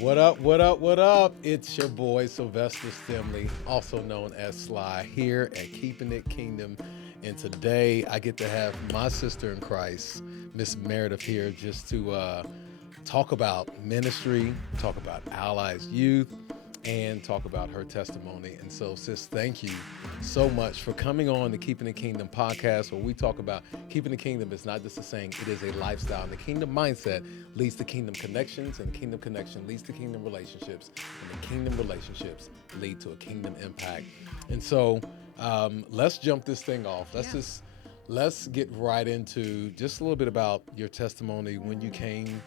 What up, what up, what up? It's your boy Sylvester Stimley, also known as Sly, here at Keeping It Kingdom. And today I get to have my sister in Christ, Miss Meredith, here just to talk about ministry, talk about Allies Youth, and talk about her testimony. And so, sis, thank you so much for coming on the Keeping the Kingdom podcast, where we talk about keeping the kingdom is not just a saying, it is a lifestyle. And the kingdom mindset leads to kingdom connections, and kingdom connection leads to kingdom relationships, and the kingdom relationships lead to a kingdom impact. And so let's jump this thing off. Let's get right into just a little bit about your testimony when you came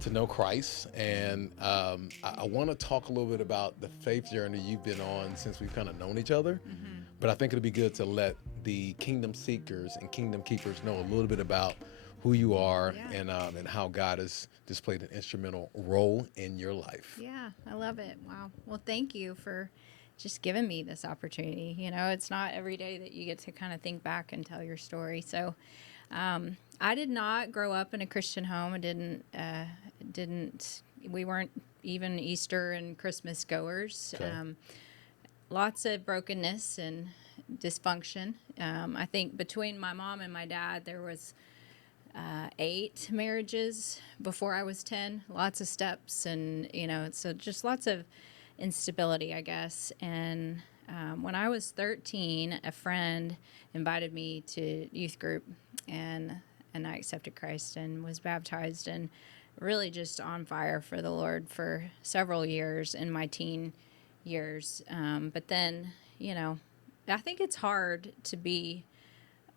to know Christ. And I want to talk a little bit about the faith journey you've been on since we've kind of known each other. Mm-hmm. But I think it'd be good to let the kingdom seekers and kingdom keepers know a little bit about who you are, and how God has displayed an instrumental role in your life. Yeah, I love it. Wow. Well, thank you for just giving me this opportunity. You know, it's not every day that you get to kind of think back and tell your story. So, I did not grow up in a Christian home. I didn't. We weren't even Easter and Christmas goers. Okay. Lots of brokenness and dysfunction. I think between my mom and my dad, there was 8 marriages before I was 10. Lots of steps, and so just lots of instability, I guess. And when I was 13, a friend invited me to youth group, and I accepted Christ and was baptized, and really just on fire for the Lord for several years in my teen years. But then, I think it's hard to be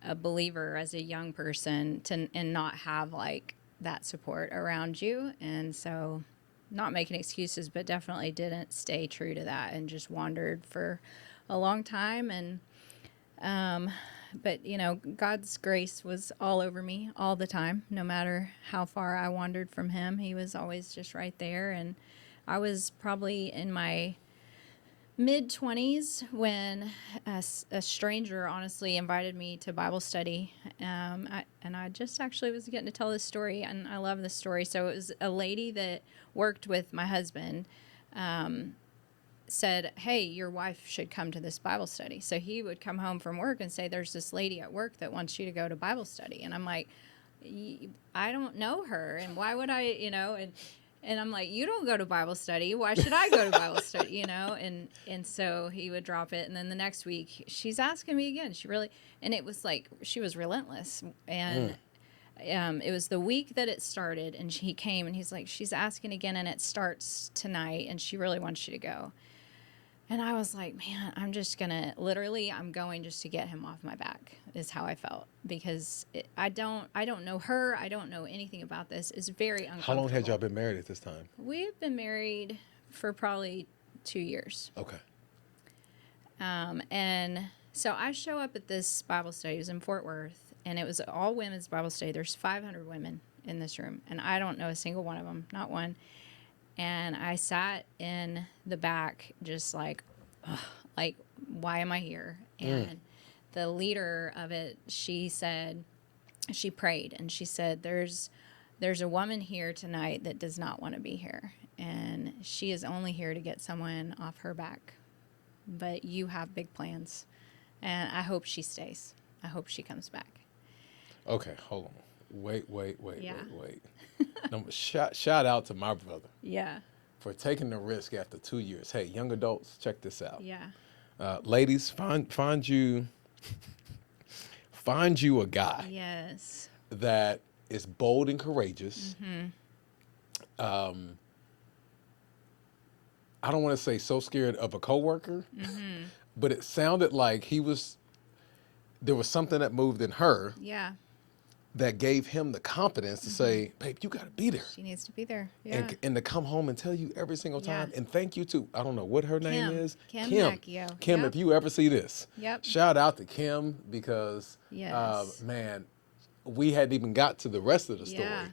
a believer as a young person and not have like that support around you. And so, not making excuses, but definitely didn't stay true to that and just wandered for a long time. And but God's grace was all over me all the time. No matter how far I wandered from Him, He was always just right there. And I was probably in my mid-20s when a stranger honestly invited me to Bible study. I just actually was getting to tell this story, and I love this story. So it was a lady that worked with my husband, said, "Hey, your wife should come to this Bible study." So he would come home from work and say, "There's this lady at work that wants you to go to Bible study." And I'm like, I don't know her, and why would I, and I'm like, "You don't go to Bible study. Why should I go to Bible study?" And so he would drop it. And then the next week, she's asking me again. And it was like, she was relentless. And it was the week that it started. And he came and he's like, "She's asking again, and it starts tonight. And she really wants you to go." And I was like, man, I'm going just to get him off my back, is how I felt. Because I don't know her. I don't know anything about this. It's very uncomfortable. How long had y'all been married at this time? We've been married for probably 2 years. Okay. And so I show up at this Bible study. It was in Fort Worth, and it was all women's Bible study. There's 500 women in this room, and I don't know a single one of them, not one. And I sat in the back just like, ugh, like, why am I here? And the leader of it, she prayed, and she said, there's a woman here tonight that does not want to be here. And she is only here to get someone off her back. But you have big plans. And I hope she stays. I hope she comes back. Okay, hold on. Wait. Yeah. No, shout out to my brother. Yeah. For taking the risk after 2 years. Hey, young adults, check this out. Yeah. Ladies, find you a guy. Yes. That is bold and courageous. Mm-hmm. I don't want to say so scared of a coworker, but it sounded like there was something that moved in her. Yeah. that gave him the confidence to say, babe, you got to be there. She needs to be there. Yeah. And to come home and tell you every single Yeah. time. And thank you to, I don't know what her name is. Kim Macchio. Kim, Yep. if you ever see this, Yep. shout out to Kim because, Yes. man, we hadn't even got to the rest of the story. Yeah.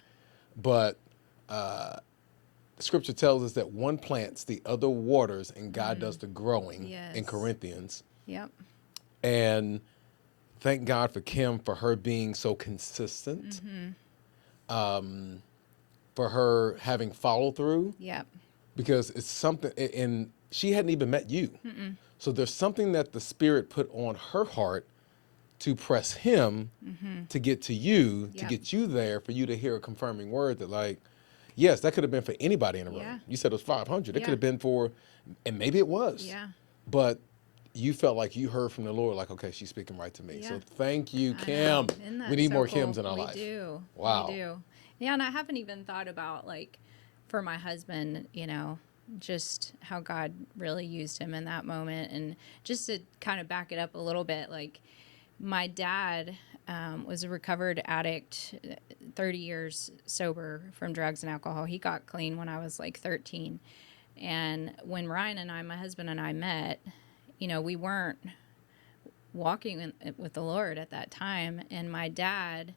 But scripture tells us that one plants, the other waters, and God does the growing in Yes. Corinthians. Yep. And thank God for Kim, for her being so consistent, for her having follow through, Yep. because it's something, and she hadn't even met you. So there's something that the Spirit put on her heart to press him to get to you, to Yep. get you there, for you to hear a confirming word that, like, yes, that could have been for anybody in the room. Yeah. You said it was 500. It Yeah. could have been for, and maybe it was. Yeah. But you felt like you heard from the Lord, like, okay, she's speaking right to me. Yeah. So thank you, I Kim. know. Isn't that We need so more cool? Kims in our life. We do. Wow. We do. Yeah, and I haven't even thought about, like, for my husband, you know, just how God really used him in that moment. And just to kind of back it up a little bit, like, my dad was a recovered addict, 30 years sober from drugs and alcohol. He got clean when I was like 13. And when Ryan and I, my husband and I, met, you know, we weren't walking with the Lord at that time. And my dad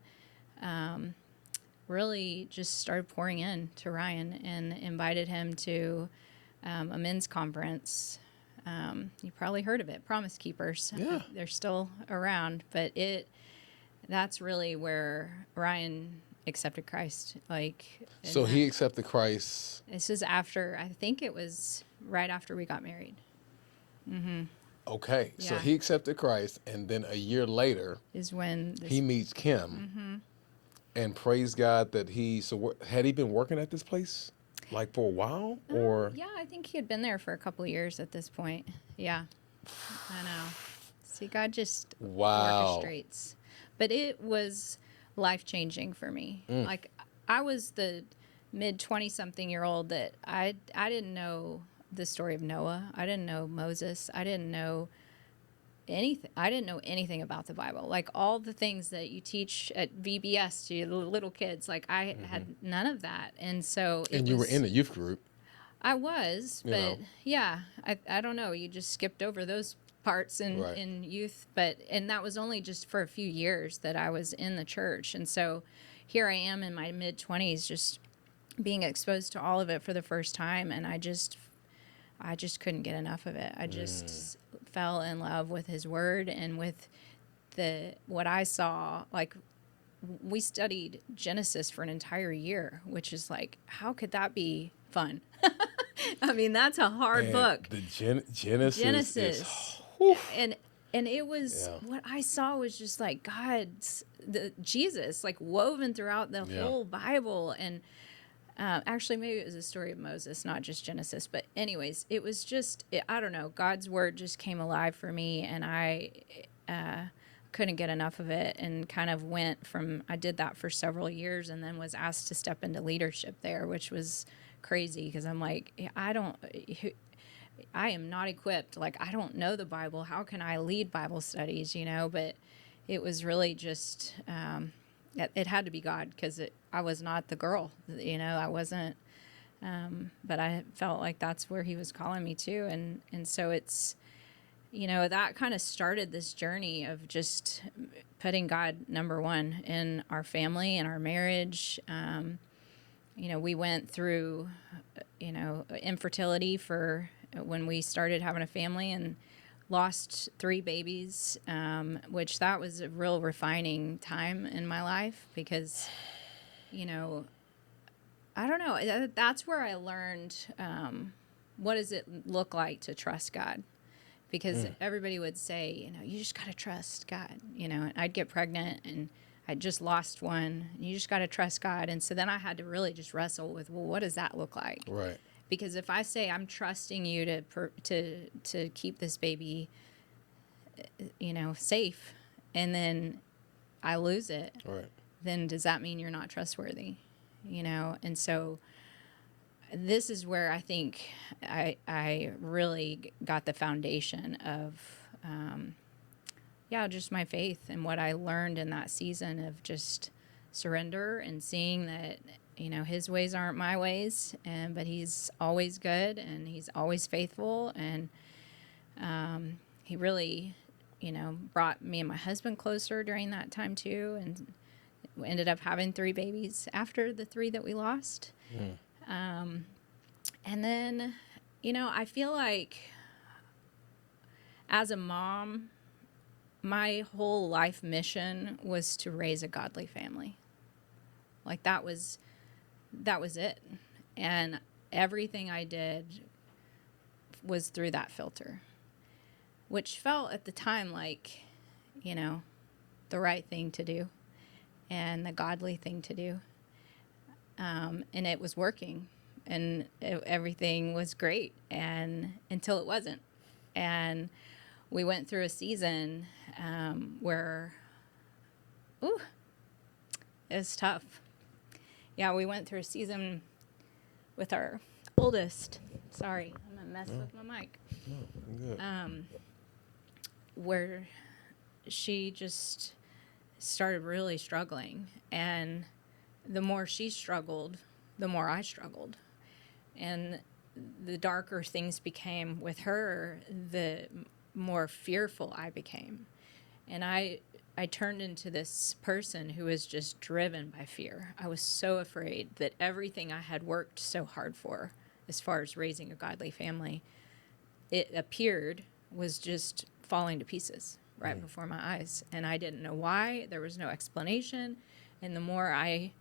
really just started pouring in to Ryan and invited him to a men's conference. You probably heard of it, Promise Keepers. Yeah. They're still around, but that's really where Ryan accepted Christ. Like, So he accepted Christ. this is after, I think it was right after we got married. Okay. So Yeah. he accepted Christ. And then a year later, Is when this, he meets Kim. And praise God that had he been working at this place like for a while, or? yeah, I think he had been there for a couple of years at this point. Yeah, I know. See, God just Wow. orchestrates. But it was life-changing for me. Like, I was the mid-20-something-year-old that I didn't know the story of Noah. I didn't know Moses. I didn't know anything. I didn't know anything about the Bible. Like, all the things that you teach at VBS to little kids, like, I had none of that. And so And you were in the youth group. I was, You but know. yeah, I don't know. You just skipped over those parts Right. in youth, and that was only just for a few years that I was in the church. And so here I am in my mid-20s, just being exposed to all of it for the first time, and I just couldn't get enough of it. I just fell in love with his word and with what I saw. Like, we studied Genesis for an entire year, which is like, how could that be fun? I mean, that's a hard And book. The Genesis. Genesis. Whew. And it was, Yeah. what I saw was just like Jesus, like, woven throughout the Yeah. whole Bible. And actually, maybe it was a story of Moses, not just Genesis. But anyways, it was just, I don't know, God's word just came alive for me, and I couldn't get enough of it, and kind of I did that for several years, and then was asked to step into leadership there, which was crazy, because I'm like, I am not equipped. Like, I don't know the Bible. How can I lead Bible studies, you know? But it was really just, it had to be God, because I was not the girl, you know, I wasn't, but I felt like that's where he was calling me to. And so it's, you know, that kind of started this journey of just putting God number one in our family and our marriage. You know, we went through, you know, infertility for when we started having a family, and lost 3 babies, which that was a real refining time in my life, because, you know, I don't know, that's where I learned what does it look like to trust God. Because everybody would say, you know, you just got to trust God, you know, and I'd get pregnant and I just lost one. And you just got to trust God. And so then I had to really just wrestle with, well, what does that look like? Right. Because if I say I'm trusting you to keep this baby, you know, safe, and then I lose it, Right. then does that mean you're not trustworthy? You know, and so this is where I think I really got the foundation of, just my faith and what I learned in that season of just surrender and seeing that, his ways aren't my ways, but he's always good and he's always faithful. And he really, brought me and my husband closer during that time too. And we ended up having 3 babies after the 3 that we lost. And then, I feel like as a mom, my whole life mission was to raise a godly family. Like that was it. And everything I did was through that filter, which felt at the time like, the right thing to do and the godly thing to do. And it was working, and everything was great, and until it wasn't. And we went through a season where, it was tough. Yeah, we went through a season with our oldest. Sorry, I'm gonna mess with my mic. Good. Where she just started really struggling, and the more she struggled, the more I struggled, and the darker things became with her, the more fearful I became. And I turned into this person who was just driven by fear. I was so afraid that everything I had worked so hard for, as far as raising a godly family, it appeared was just falling to pieces right before my eyes. And I didn't know why. There was no explanation. And the more I,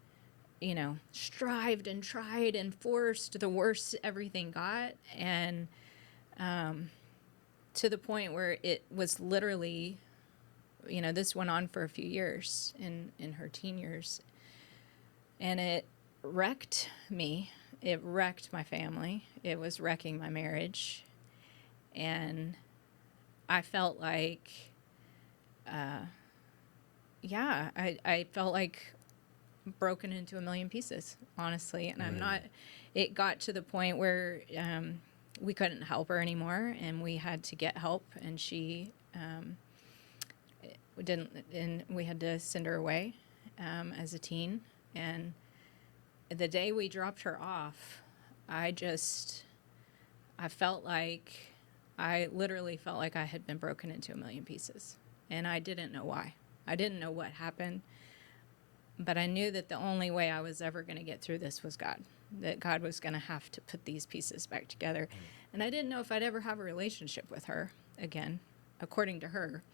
strived and tried and forced, the worse everything got. And to the point where it was literally, this went on for a few years in her teen years. And it wrecked me. It wrecked my family. It was wrecking my marriage. And I felt like, I felt like broken into a million pieces, honestly. And I'm not, it got to the point where we couldn't help her anymore, and we had to get help, and she didn't, and we had to send her away as a teen. And the day we dropped her off, I literally felt like I had been broken into a million pieces, and I didn't know why. I didn't know what happened, but I knew that the only way I was ever going to get through this was God, that God was going to have to put these pieces back together. And I didn't know if I'd ever have a relationship with her again, according to her.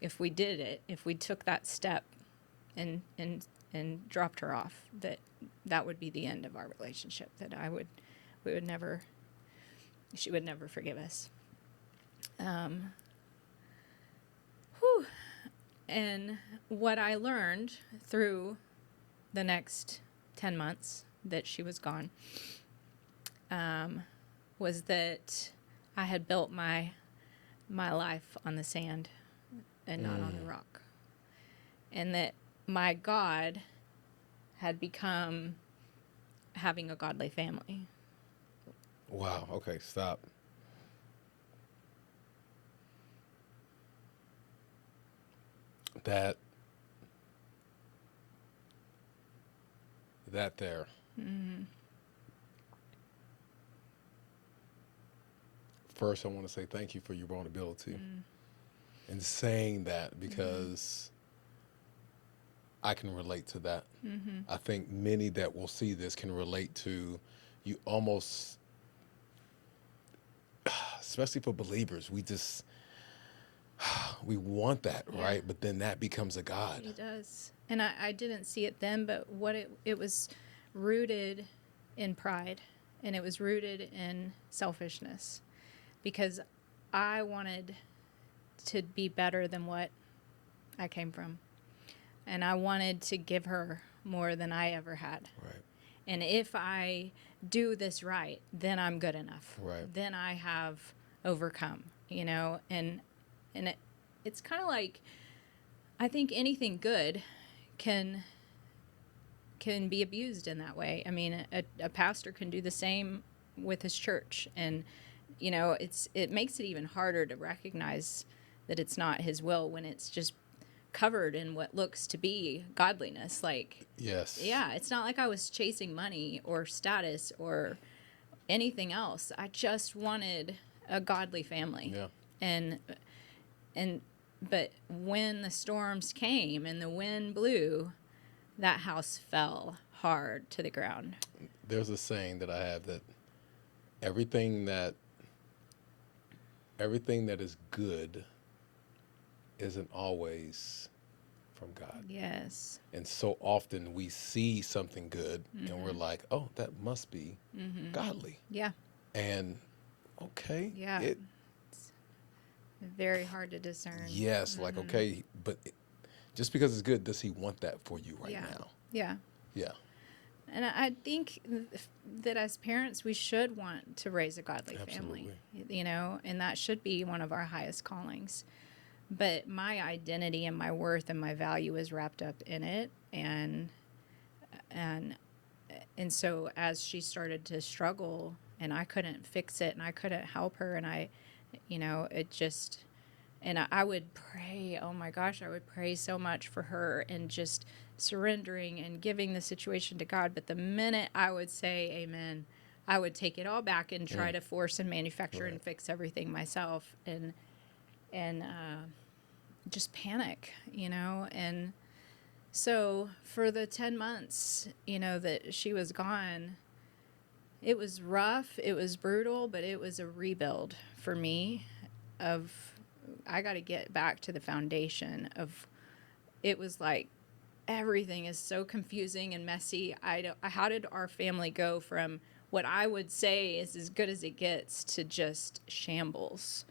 If we did it, if we took that step and dropped her off, that would be the end of our relationship, that she would never forgive us. And what I learned through the next 10 months that she was gone was that I had built my life on the sand and not on the rock. And that my God had become having a godly family. Wow. Okay, stop. That there. First, I want to say thank you for your vulnerability and saying that, because I can relate to that. I think many that will see this can relate to you almost, especially for believers. We want that, right? But then that becomes a God. He does. And I didn't see it then, but it was rooted in pride, and it was rooted in selfishness, because I wanted to be better than what I came from. And I wanted to give her more than I ever had. Right. And if I do this right, then I'm good enough. Right. Then I have overcome, and it's kind of like, I think anything good can be abused in that way. I mean, a pastor can do the same with his church, and it makes it even harder to recognize that it's not his will when it's just covered in what looks to be godliness. Like, Yes. yeah, it's not like I was chasing money or status or anything else. I just wanted a godly family. Yeah. And and but when the storms came and the wind blew, that house fell hard to the ground. There's a saying that I have that everything that everything that is good isn't always from God. Yes. And so often we see something good and we're like, oh, that must be godly. Yeah. And okay, Yeah. it Very hard to discern. yes, like okay, but just because it's good, does he want that for you right Yeah. now? Yeah. Yeah. And I think that as parents, we should want to raise a godly family, you know, and that should be one of our highest callings. But my identity and my worth and my value is wrapped up in it. And so as she started to struggle and I couldn't fix it and I couldn't help her and it just, and I would pray, oh my gosh, I would pray so much for her and just surrendering and giving the situation to God. But the minute I would say amen, I would take it all back and try to force and manufacture and fix everything myself and just panic, And so for the 10 months, that she was gone, it was rough, it was brutal, but it was a rebuild for me of I got to get back to the foundation of it was like everything is so confusing and messy. How did our family go from what I would say is as good as it gets to just shambles?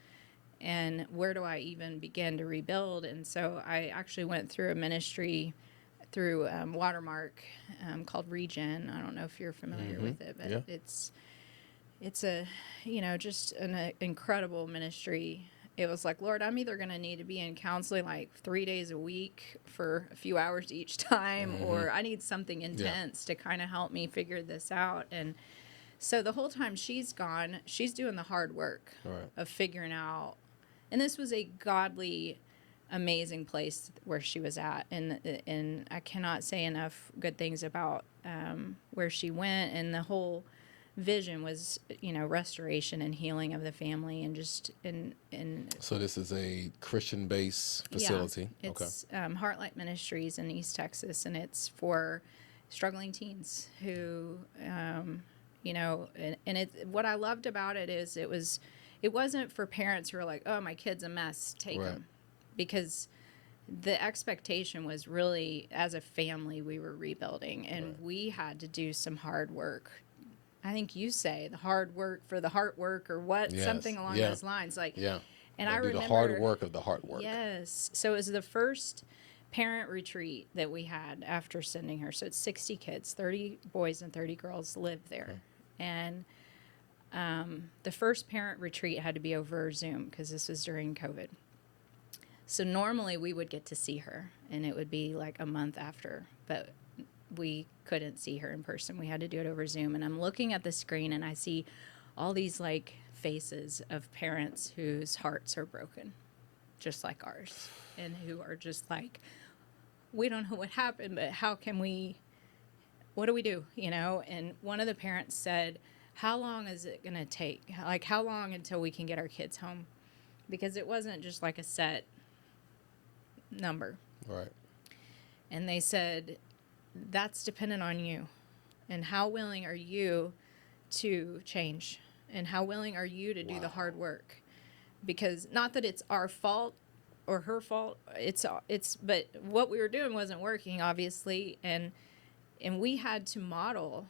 And where do I even begin to rebuild? And so I actually went through a ministry through Watermark called Regen. I don't know if you're familiar with it, but it's a, just an incredible ministry. It was like, Lord, I'm either going to need to be in counseling like 3 days a week for a few hours each time, or I need something intense to kind of help me figure this out. And so the whole time she's gone, she's doing the hard work of figuring out. And this was a godly, amazing place where she was at. And I cannot say enough good things about where she went. And the whole vision was, restoration and healing of the family and just So this is a Christian-based facility. Yeah, it's Heartlight Ministries in East Texas, and it's for struggling teens who, what I loved about it is it wasn't for parents who are like, oh, my kid's a mess, take them, because the expectation was really, as a family, we were rebuilding, and we had to do some hard work. I think you say the hard work for the heart work or what, something along those lines. And I remember the hard work of the heart work. Yes. So it was the first parent retreat that we had after sending her. So it's 60 kids, 30 boys and 30 girls live there. And the first parent retreat had to be over Zoom because this was during COVID. So normally we would get to see her, and it would be like a month after, but we couldn't see her in person. We had to do it over Zoom. And I'm looking at the screen and I see all these like faces of parents whose hearts are broken, just like ours, and who are just like, we don't know what happened, but what do we do? And one of the parents said, how long is it going to take? Like, how long until we can get our kids home? Because it wasn't just like a set number. Right. And they said, that's dependent on you. And how willing are you to change? And how willing are you to do the hard work? Because not that it's our fault or her fault, but what we were doing wasn't working, obviously. And we had to model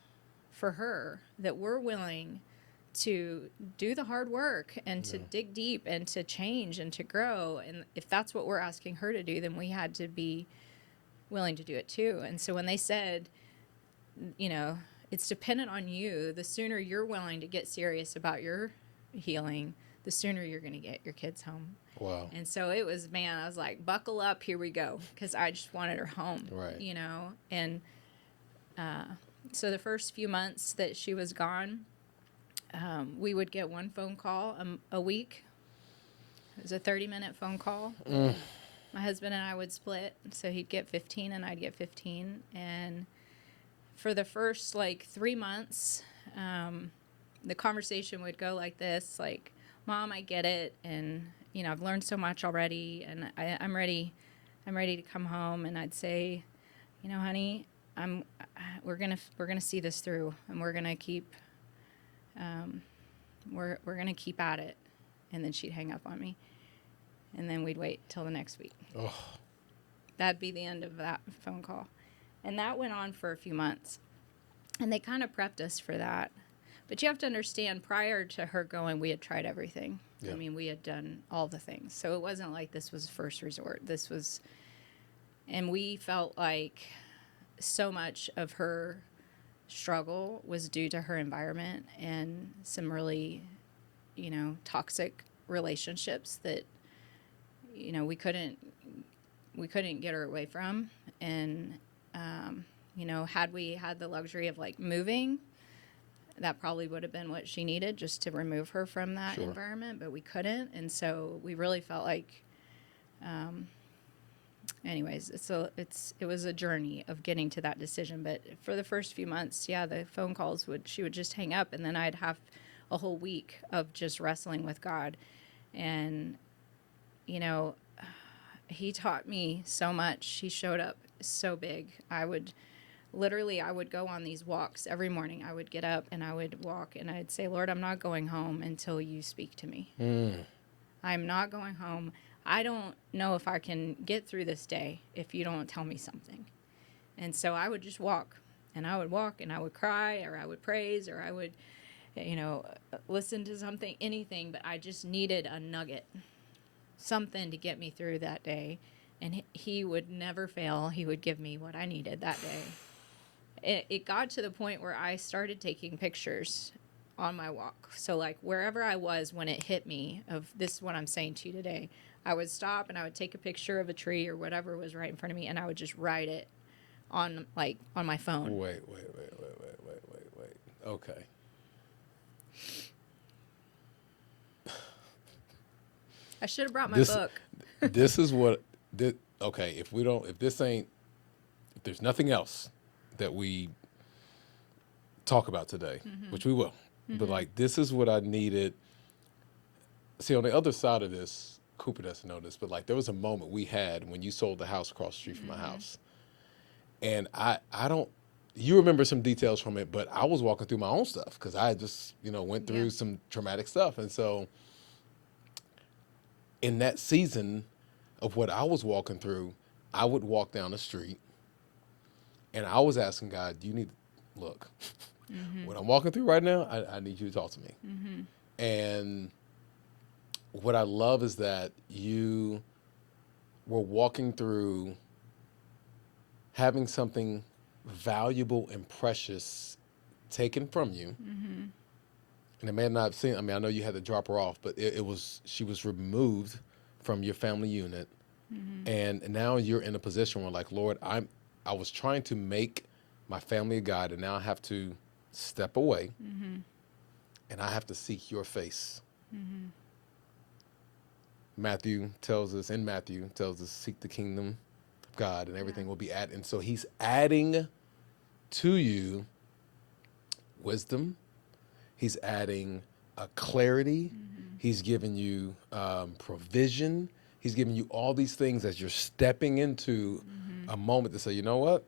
for her that we're willing to do the hard work and to dig deep and to change and to grow. And if that's what we're asking her to do, then we had to be willing to do it too. And so when they said, it's dependent on you, the sooner you're willing to get serious about your healing, the sooner you're going to get your kids home. Wow. And so it was, man, I was like, buckle up, here we go, because I just wanted her home. Right. And so the first few months that she was gone, we would get one phone call a week. It was a 30-minute phone call. My husband and I would split, so he'd get 15 and I'd get 15. And for the first like 3 months, the conversation would go like this, like, Mom, I get it, and I've learned so much already, and I'm ready. I'm ready to come home. And I'd say, honey, we're gonna see this through, and we're gonna keep we're gonna keep at it. And then she'd hang up on me, and then we'd wait till the next week. Oh. That'd be the end of that phone call, and that went on for a few months. And they kind of prepped us for that. But you have to understand, prior to her going, we had tried everything. Yeah. I mean, we had done all the things. So it wasn't like this was first resort. And we felt like so much of her struggle was due to her environment and some really, toxic relationships that, we couldn't get her away from. And, had we had the luxury of like moving, that probably would have been what she needed, just to remove her from that environment, but we couldn't. And so we really felt like, anyways, it was a journey of getting to that decision. But for the first few months, the phone calls she would just hang up, and then I'd have a whole week of just wrestling with God. And, he taught me so much. He showed up so big. I would go on these walks every morning. I would get up and I would walk, and I'd say, Lord, I'm not going home until you speak to me. I'm not going home. I don't know if I can get through this day if you don't tell me something. And so I would just walk, and I would walk, and I would cry, or I would praise, or I would, listen to something, anything, but I just needed a nugget, something to get me through that day. And he would never fail. He would give me what I needed that day. It got to the point where I started taking pictures on my walk. So like wherever I was when it hit me of this is what I'm saying to you today, I would stop and I would take a picture of a tree or whatever was right in front of me, and I would just write it on my phone. Wait. Okay. I should have brought my book. This is what okay, if there's nothing else that we talk about today, which we will. But like, this is what I needed. See, on the other side of this, Cooper doesn't know this, but like there was a moment we had when you sold the house across the street from my house. And I don't, you remember some details from it, but I was walking through my own stuff because I just, went through some traumatic stuff. And so in that season of what I was walking through, I would walk down the street and I was asking God, you need to look. What I'm walking through right now, I need you to talk to me. And what I love is that you were walking through having something valuable and precious taken from you. And it may not have seen, I know you had to drop her off, but she was removed from your family unit. And now you're in a position where like, Lord, I was trying to make my family a God, and now I have to step away and I have to seek your face. Matthew tells us, seek the kingdom of God and everything will be added. And so he's adding to you wisdom. He's adding a clarity. He's giving you provision. He's giving you all these things as you're stepping into a moment to say, you know what?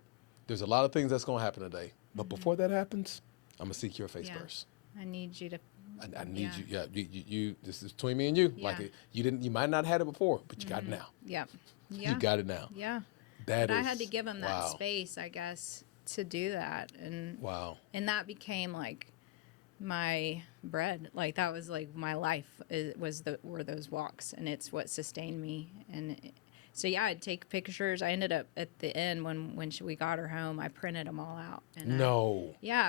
There's a lot of things that's going to happen today. But before that happens, I'm going to seek your face first. I need you to. I need you. Yeah, you. This is between me and you. Yeah. Like you might not have had it before, but you got it now. Yeah. You got it now. Yeah. But I had to give him that space, I guess, to do that, and and that became like my bread. Like that was like my life. Were those walks, and it's what sustained me. And so I'd take pictures. I ended up at the end when we got her home, I printed them all out. And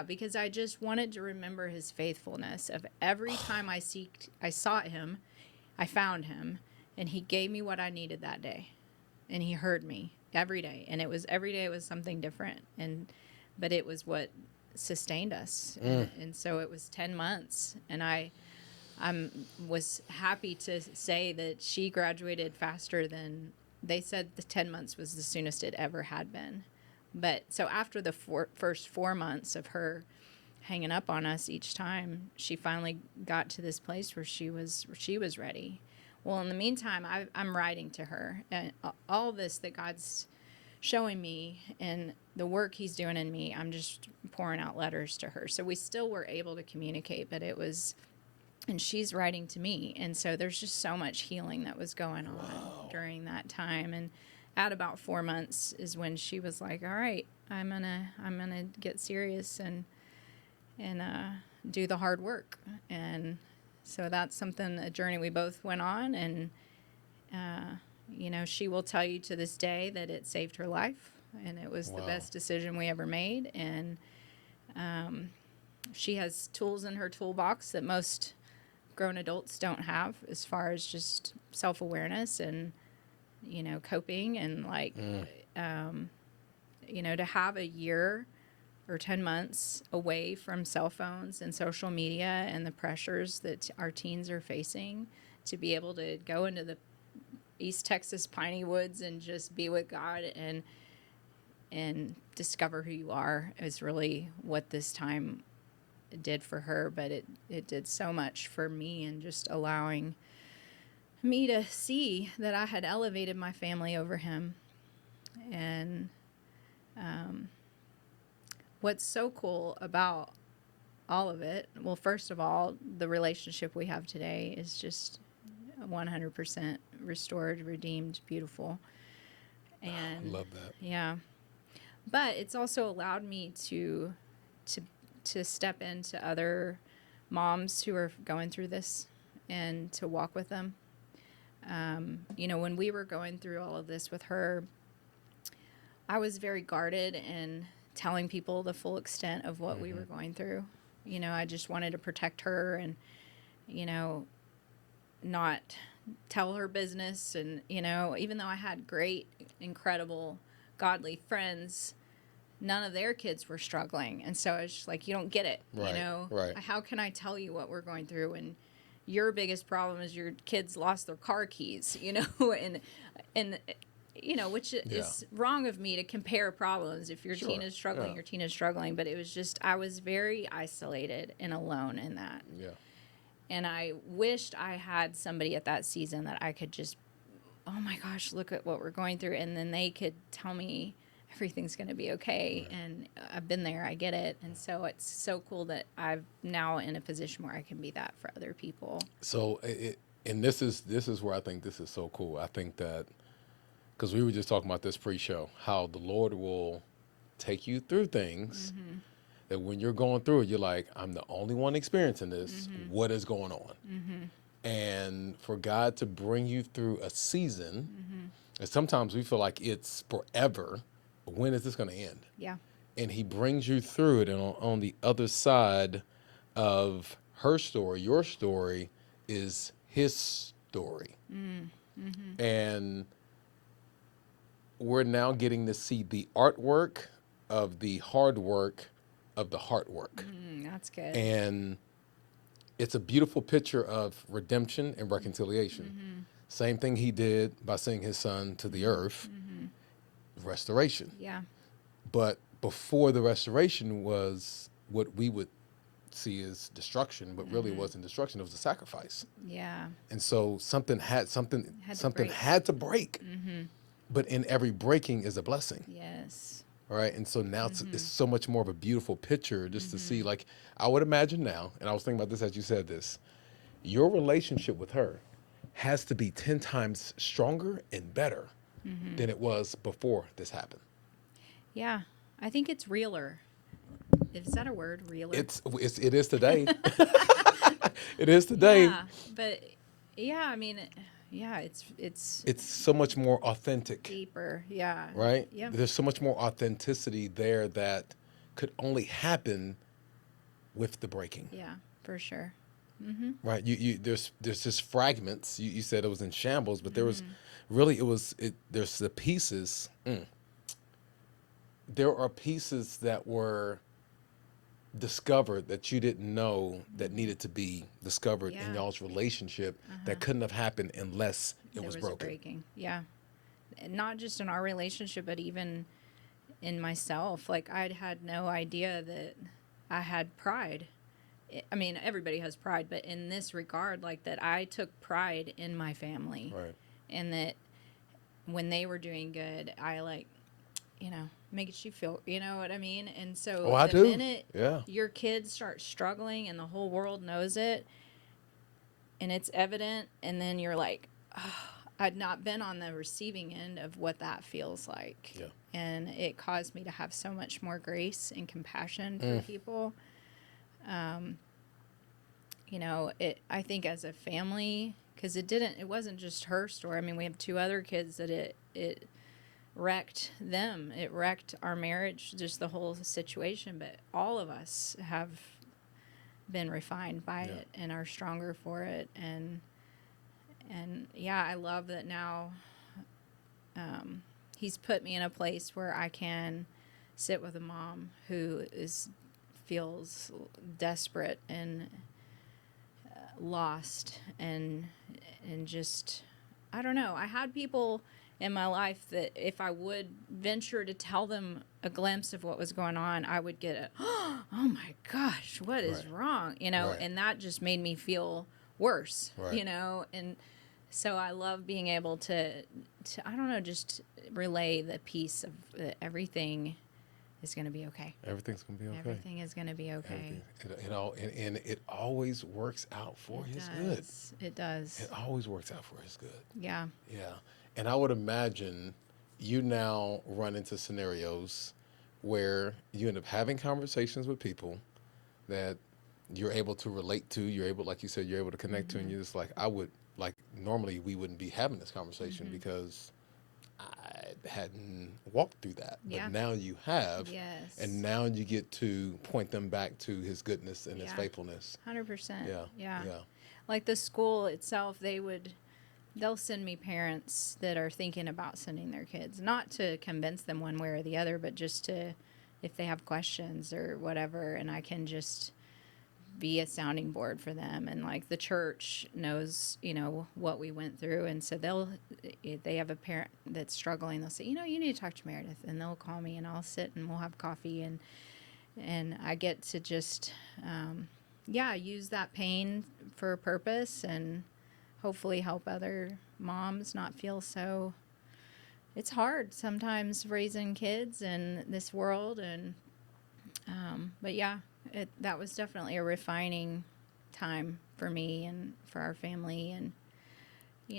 because I just wanted to remember his faithfulness of every time I sought him, I found him, and he gave me what I needed that day, and he heard me every day, and every day it was something different, but it was what sustained us, and so it was 10 months, and I was happy to say that she graduated faster than they said the 10 months was the soonest it ever had been. But so after the first 4 months of her hanging up on us each time, she finally got to this place where she was ready. Well, in the meantime, I'm writing to her, and all this that God's showing me and the work He's doing in me, I'm just pouring out letters to her. So we still were able to communicate, but it was, and she's writing to me, and so there's just so much healing that was going on during that time. And at about 4 months is when she was like, "All right, I'm gonna get serious and do the hard work." And so that's something, a journey we both went on. And she will tell you to this day that it saved her life, and it was the best decision we ever made. And she has tools in her toolbox that most grown adults don't have, as far as just self-awareness and coping, and to have a year or 10 months away from cell phones and social media and the pressures that our teens are facing, to be able to go into the East Texas piney woods and just be with God and discover who you are, is really what this time did for her. But it did so much for me, and just allowing me to see that I had elevated my family over him. And what's so cool about all of it, well, first of all, the relationship we have today is just 100% restored, redeemed, beautiful. And Love that. yeah, but it's also allowed me to step into other moms who are going through this, and to walk with them. When we were going through all of this with her, I was very guarded in telling people the full extent of what we were going through. I just wanted to protect her, and not tell her business. And even though I had great, incredible, godly friends, none of their kids were struggling. And so it's just like, you don't get it. Right, right. How can I tell you what we're going through? And your biggest problem is your kids lost their car keys, and which is wrong of me to compare problems. If your teen is struggling, your teen is struggling. But it was just, I was very isolated and alone in that. Yeah. And I wished I had somebody at that season that I could just, oh my gosh, look at what we're going through. And then they could tell me everything's going to be okay. Right. And I've been there, I get it. And so it's so cool that I'm now in a position where I can be that for other people. So, and this is where I think this is so cool. I think that, because we were just talking about this pre-show, how the Lord will take you through things that when you're going through it, you're like, I'm the only one experiencing this. What is going on? And for God to bring you through a season, and sometimes we feel like it's forever, but when is this going to end? Yeah. And He brings you through it, and on the other side of her story, your story is His story. And we're now getting to see the artwork of the hard work of the heart work. That's good. And it's a beautiful picture of redemption and reconciliation. Same thing He did by sending His Son to the earth, restoration. Yeah. But before the restoration was what we would see as destruction, but really wasn't destruction, it was a sacrifice. Yeah. And so something had to break. But in every breaking is a blessing. Yes. All right. And so now it's so much more of a beautiful picture just to see, like, I would imagine now, and I was thinking about this as you said this, your relationship with her has to be 10 times stronger and better than it was before this happened. Yeah. I think it's realer. Is that a word? Realer? It is today. It is today. Yeah. But yeah, I mean, yeah, it's so much more authentic. Deeper. Yeah. Right? Yeah. There's so much more authenticity there that could only happen with the breaking. Yeah, for sure. Right. There's just fragments. You said it was in shambles, but there was really there's the pieces. There are pieces that were discovered that you didn't know that needed to be discovered in y'all's relationship that couldn't have happened unless it was broken. Breaking. Yeah. not just in our relationship, but even in myself. Like, I'd had no idea that I had pride. I mean, everybody has pride, but in this regard, like, that I took pride in my family. Right. And that when they were doing good, I, like, makes you feel, you know what I mean? And so Oh, I the do. minute Yeah. your kids start struggling and the whole world knows it and it's evident, and then you're like, oh, I'd not been on the receiving end of what that feels like. Yeah. And it caused me to have so much more grace and compassion for people. I think as a family, because it wasn't just her story. I mean, we have 2 other kids that it wrecked them. It wrecked our marriage, just the whole situation. But all of us have been refined by it and are stronger for it. And yeah, I love that now he's put me in a place where I can sit with a mom who feels desperate and lost and just, I don't know. I had people in my life that if I would venture to tell them a glimpse of what was going on, I would get a, oh my gosh, what is wrong? Right. And that just made me feel worse, Right. and so I love being able to, I don't know, just relay the peace of everything is going to be okay. Everything's going to be okay. Everything is going to be okay. And it always works out for his good. It does. It always works out for his good. Yeah. Yeah. And I would imagine you now run into scenarios where you end up having conversations with people that you're able to relate to. You're able, like you said, you're able to connect to, and you're just like, normally we wouldn't be having this conversation because I hadn't walked through that. But now you have. Yes. And now you get to point them back to his goodness and his faithfulness. 100%. Yeah. Like the school itself, they'll send me parents that are thinking about sending their kids, not to convince them one way or the other, but just to, if they have questions or whatever, and I can just be a sounding board for them. And like the church knows, what we went through. And so they have a parent that's struggling. They'll say, you need to talk to Meredith, and they'll call me and I'll sit and we'll have coffee. And I get to just, use that pain for a purpose and hopefully help other moms not feel so. It's hard sometimes raising kids in this world. And, but yeah, that was definitely a refining time for me and for our family. And,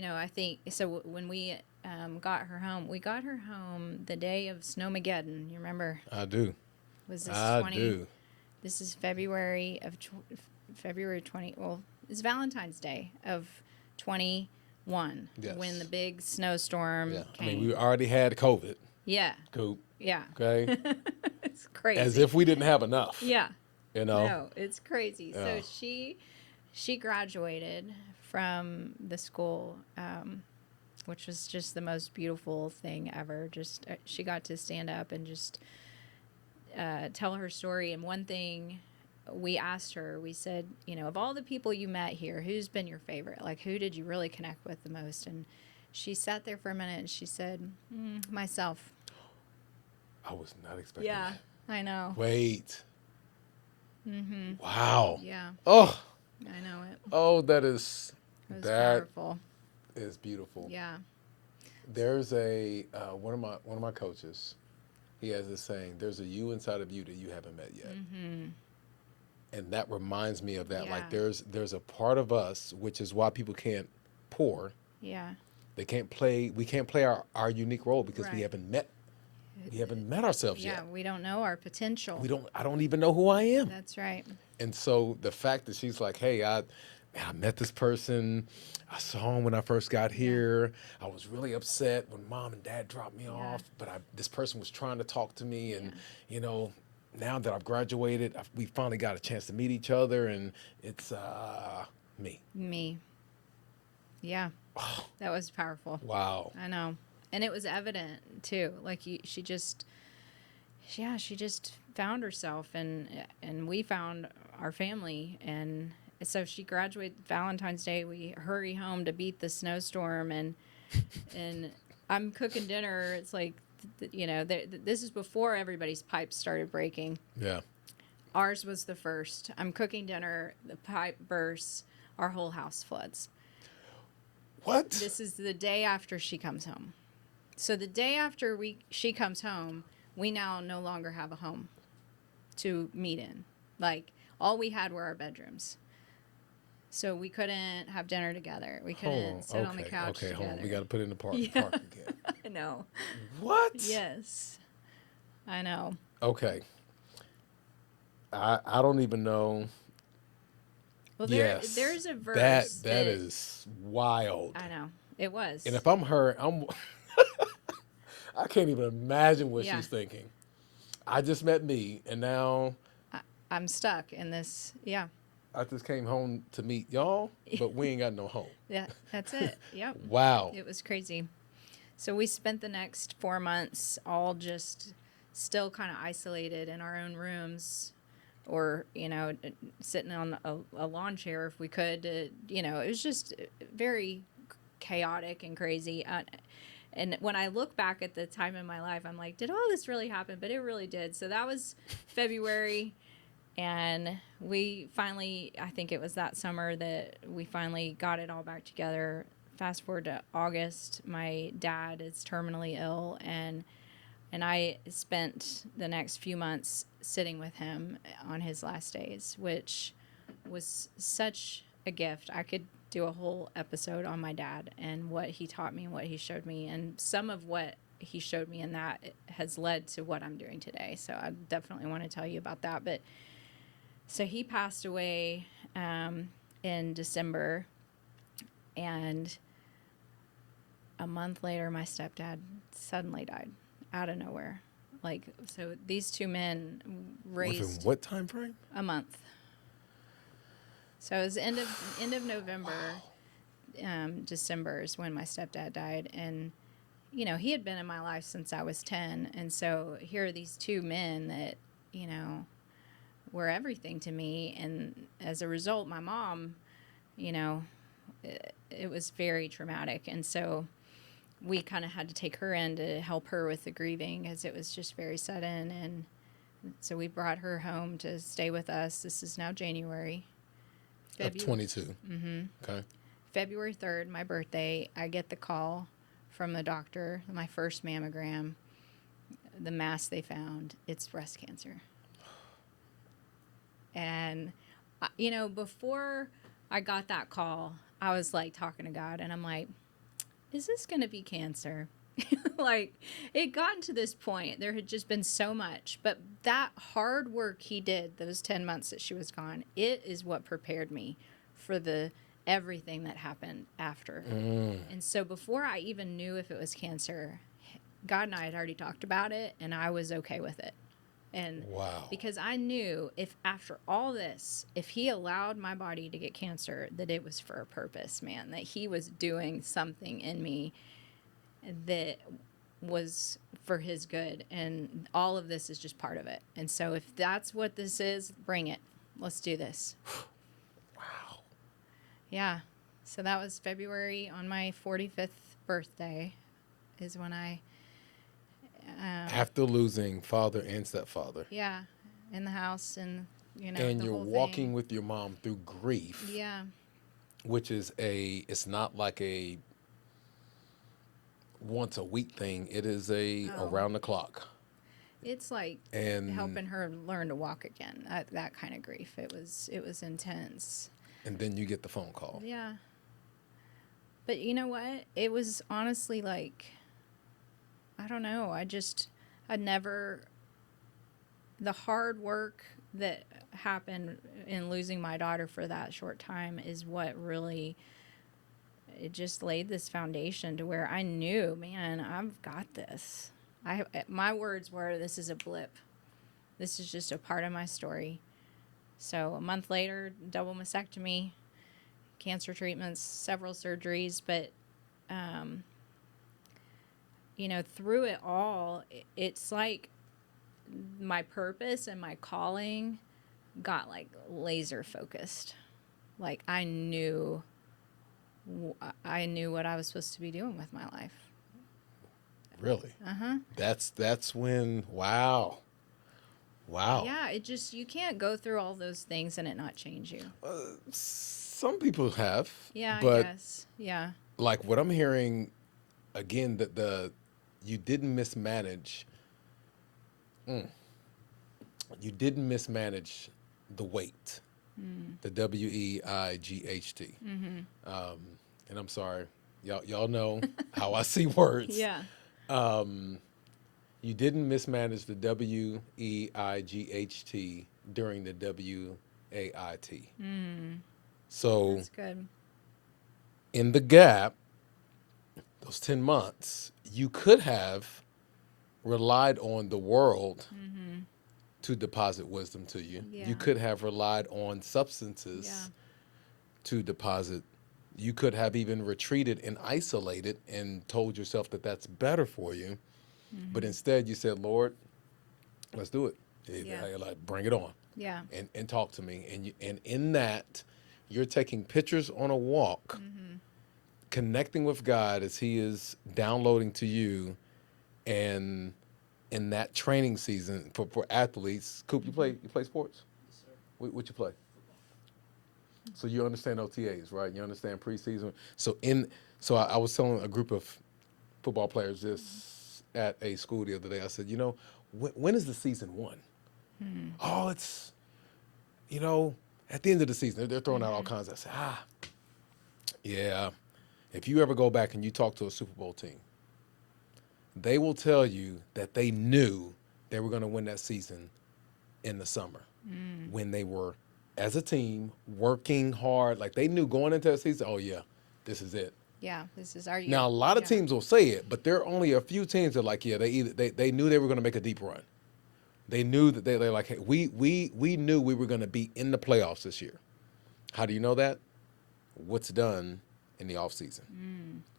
I think, so when we got her home, the day of Snowmageddon. You remember? I do. Was this I do. This is February 20, well, it's Valentine's Day of 21 when the big snowstorm came. I mean, we already had COVID. Yeah. Coop. Yeah. Okay. It's crazy. As if we didn't have enough. Yeah. No, it's crazy. Yeah. So she graduated from the school, which was just the most beautiful thing ever. Just she got to stand up and just tell her story. And one thing we asked her, we said, of all the people you met here, who's been your favorite? Like, who did you really connect with the most? And she sat there for a minute and she said, myself. I was not expecting that. I know. Wait. Mm-hmm. Wow. Yeah. Oh. I know it. Oh, that is powerful. Is beautiful. Yeah. There's a one of my coaches. He has this saying: "There's a you inside of you that you haven't met yet." Mm-hmm. And that reminds me of that. Yeah. Like there's a part of us, which is why people can't pour. Yeah. They can't play. We can't play our unique role because we Right. haven't met. We haven't met ourselves yet. Yeah, we don't know our potential. I don't even know who I am. That's right. And so the fact that she's like, hey, I met this person. I saw him when I first got here. I was really upset when mom and dad dropped me off, but this person was trying to talk to me. And, now that I've graduated, we finally got a chance to meet each other. And it's me. Me. Yeah. That was powerful. Wow. I know. And it was evident, too. Like, she just found herself, and we found our family. And so she graduated Valentine's Day. We hurry home to beat the snowstorm, and I'm cooking dinner. It's like, this is before everybody's pipes started breaking. Yeah. Ours was the first. I'm cooking dinner. The pipe bursts. Our whole house floods. What? This is the day after she comes home. So the day after she comes home, we now no longer have a home to meet in. Like, all we had were our bedrooms. So we couldn't have dinner together. We couldn't sit on the couch together. Hold on. We got to put it in the park Yeah. again. I know. What? Yes. I know. Okay. I don't even know. Well, Yes. there's a verse that is wild. I know. It was. And if I'm her, I can't even imagine what Yeah. she's thinking. I just met me, and now I'm stuck in this. Yeah. I just came home to meet y'all, but we ain't got no home. Yeah, that's it. Yep. Wow. It was crazy. So we spent the next 4 months all just still kind of isolated in our own rooms, or, sitting on a lawn chair if we could. It was just very chaotic and crazy. And when I look back at the time in my life, I'm like, did all this really happen? But it really did. So that was February. And we finally, I think it was that summer that we finally got it all back together. Fast forward to August, my dad is terminally ill, and I spent the next few months sitting with him on his last days, which was such a gift. I could do a whole episode on my dad and what he taught me and what he showed me, and some of what he showed me in that has led to what I'm doing today. So I definitely want to tell you about that. But so he passed away in December, and a month later, my stepdad suddenly died out of nowhere. Like, so these two men raised Within what time frame? a month. So it was end of November, December is when my stepdad died, and he had been in my life since I was 10, and so here are these two men that were everything to me, and as a result, my mom, it was very traumatic, and so we kind of had to take her in to help her with the grieving, as it was just very sudden, and so we brought her home to stay with us. This is now January. Of 22. Mm-hmm. Okay. February 3rd, my birthday, I get the call from the doctor, my first mammogram, the mass they found, it's breast cancer. And, before I got that call, I was like talking to God, and I'm like, is this going to be cancer? Like, it gotten to this point. There had just been so much. But that hard work he did, those 10 months that she was gone, it is what prepared me for everything that happened after. And so before I even knew if it was cancer, God and I had already talked about it, and I was okay with it. And wow. Because I knew if after all this, if he allowed my body to get cancer, that it was for a purpose, man, that he was doing something in me that was for his good, and all of this is just part of it. And so if that's what this is, bring it. Let's do this. Wow. Yeah. So that was February on my 45th birthday is when I... after losing father and stepfather. Yeah. In the house, and, and the you're whole walking thing. with your mom through grief. Yeah. Which is it's not like a once a week thing. It is around the clock. It's like and helping her learn to walk again. That kind of grief. It was intense. And then you get the phone call. Yeah. But you know what? It was honestly like, I don't know. The hard work that happened in losing my daughter for that short time is what really, it just laid this foundation to where I knew, man, I've got this. My words were, this is a blip. This is just a part of my story. So a month later, double mastectomy, cancer treatments, several surgeries, but, through it all, it's like my purpose and my calling got like laser focused. Like I knew what I was supposed to be doing with my life. Really? That's when, wow. Wow. Yeah, it just, you can't go through all those things and it not change you. Some people have, Yeah, I but guess. Yeah. like what I'm hearing again, that you didn't mismanage. Mm, you didn't mismanage the weight, the WEIGHT. Um, and I'm sorry, y'all know how I see words. Yeah. Um, you didn't mismanage the WEIGHT during the WAIT. So That's good. in the gap, those 10 months, you could have relied on the world to deposit wisdom to you. Yeah. You could have relied on Yeah. substances to deposit. You could have even retreated and isolated and told yourself that that's better for you. But instead, you said, Lord, let's do it. Yeah. Like, bring it on, Yeah. and talk to me. And in that, you're taking pictures on a walk, connecting with God as He is downloading to you. And in that training season for athletes, Coop, you play sports? What you play? So you understand OTAs, right? You understand preseason. So I was telling a group of football players this at a school the other day. I said, when is the season won? Oh, it's you know at the end of the season. They're throwing out all kinds. I said, yeah. If you ever go back and you talk to a Super Bowl team, they will tell you that they knew they were going to win that season in the summer when they were, as a team, working hard. Like they knew going into that season, oh, yeah, this is it. Yeah. This is our year. Now, a lot of Yeah. teams will say it, but there are only a few teams that like, yeah, they knew they were going to make a deep run. They knew that they're like, hey, we knew we were going to be in the playoffs this year. How do you know that? What's done in the offseason?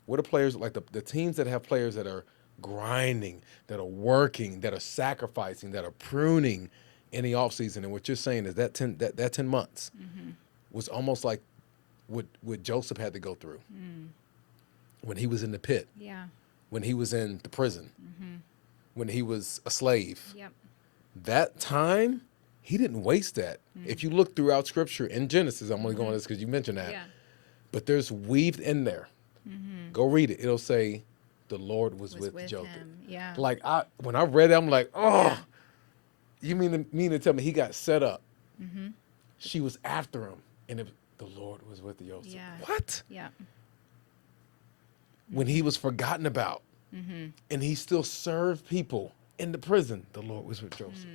What are players like the teams that have players that are grinding, that are working, that are sacrificing, that are pruning in the offseason? And what you're saying is that 10 months was almost like what Joseph had to go through when he was in the pit, Yeah. when he was in the prison, when he was a slave. Yep. That time, he didn't waste that. If you look throughout Scripture in Genesis, I'm only going on this because you mentioned that, Yeah. but there's weaved in there. Go read it. It'll say, the Lord was with Joseph. him. Yeah. Like when I read it, I'm like, oh, Yeah. you mean to tell me he got set up? She was after him, and the Lord was with Joseph. Yeah. What? Yeah. When he was forgotten about, and he still served people in the prison, the Lord was with Joseph.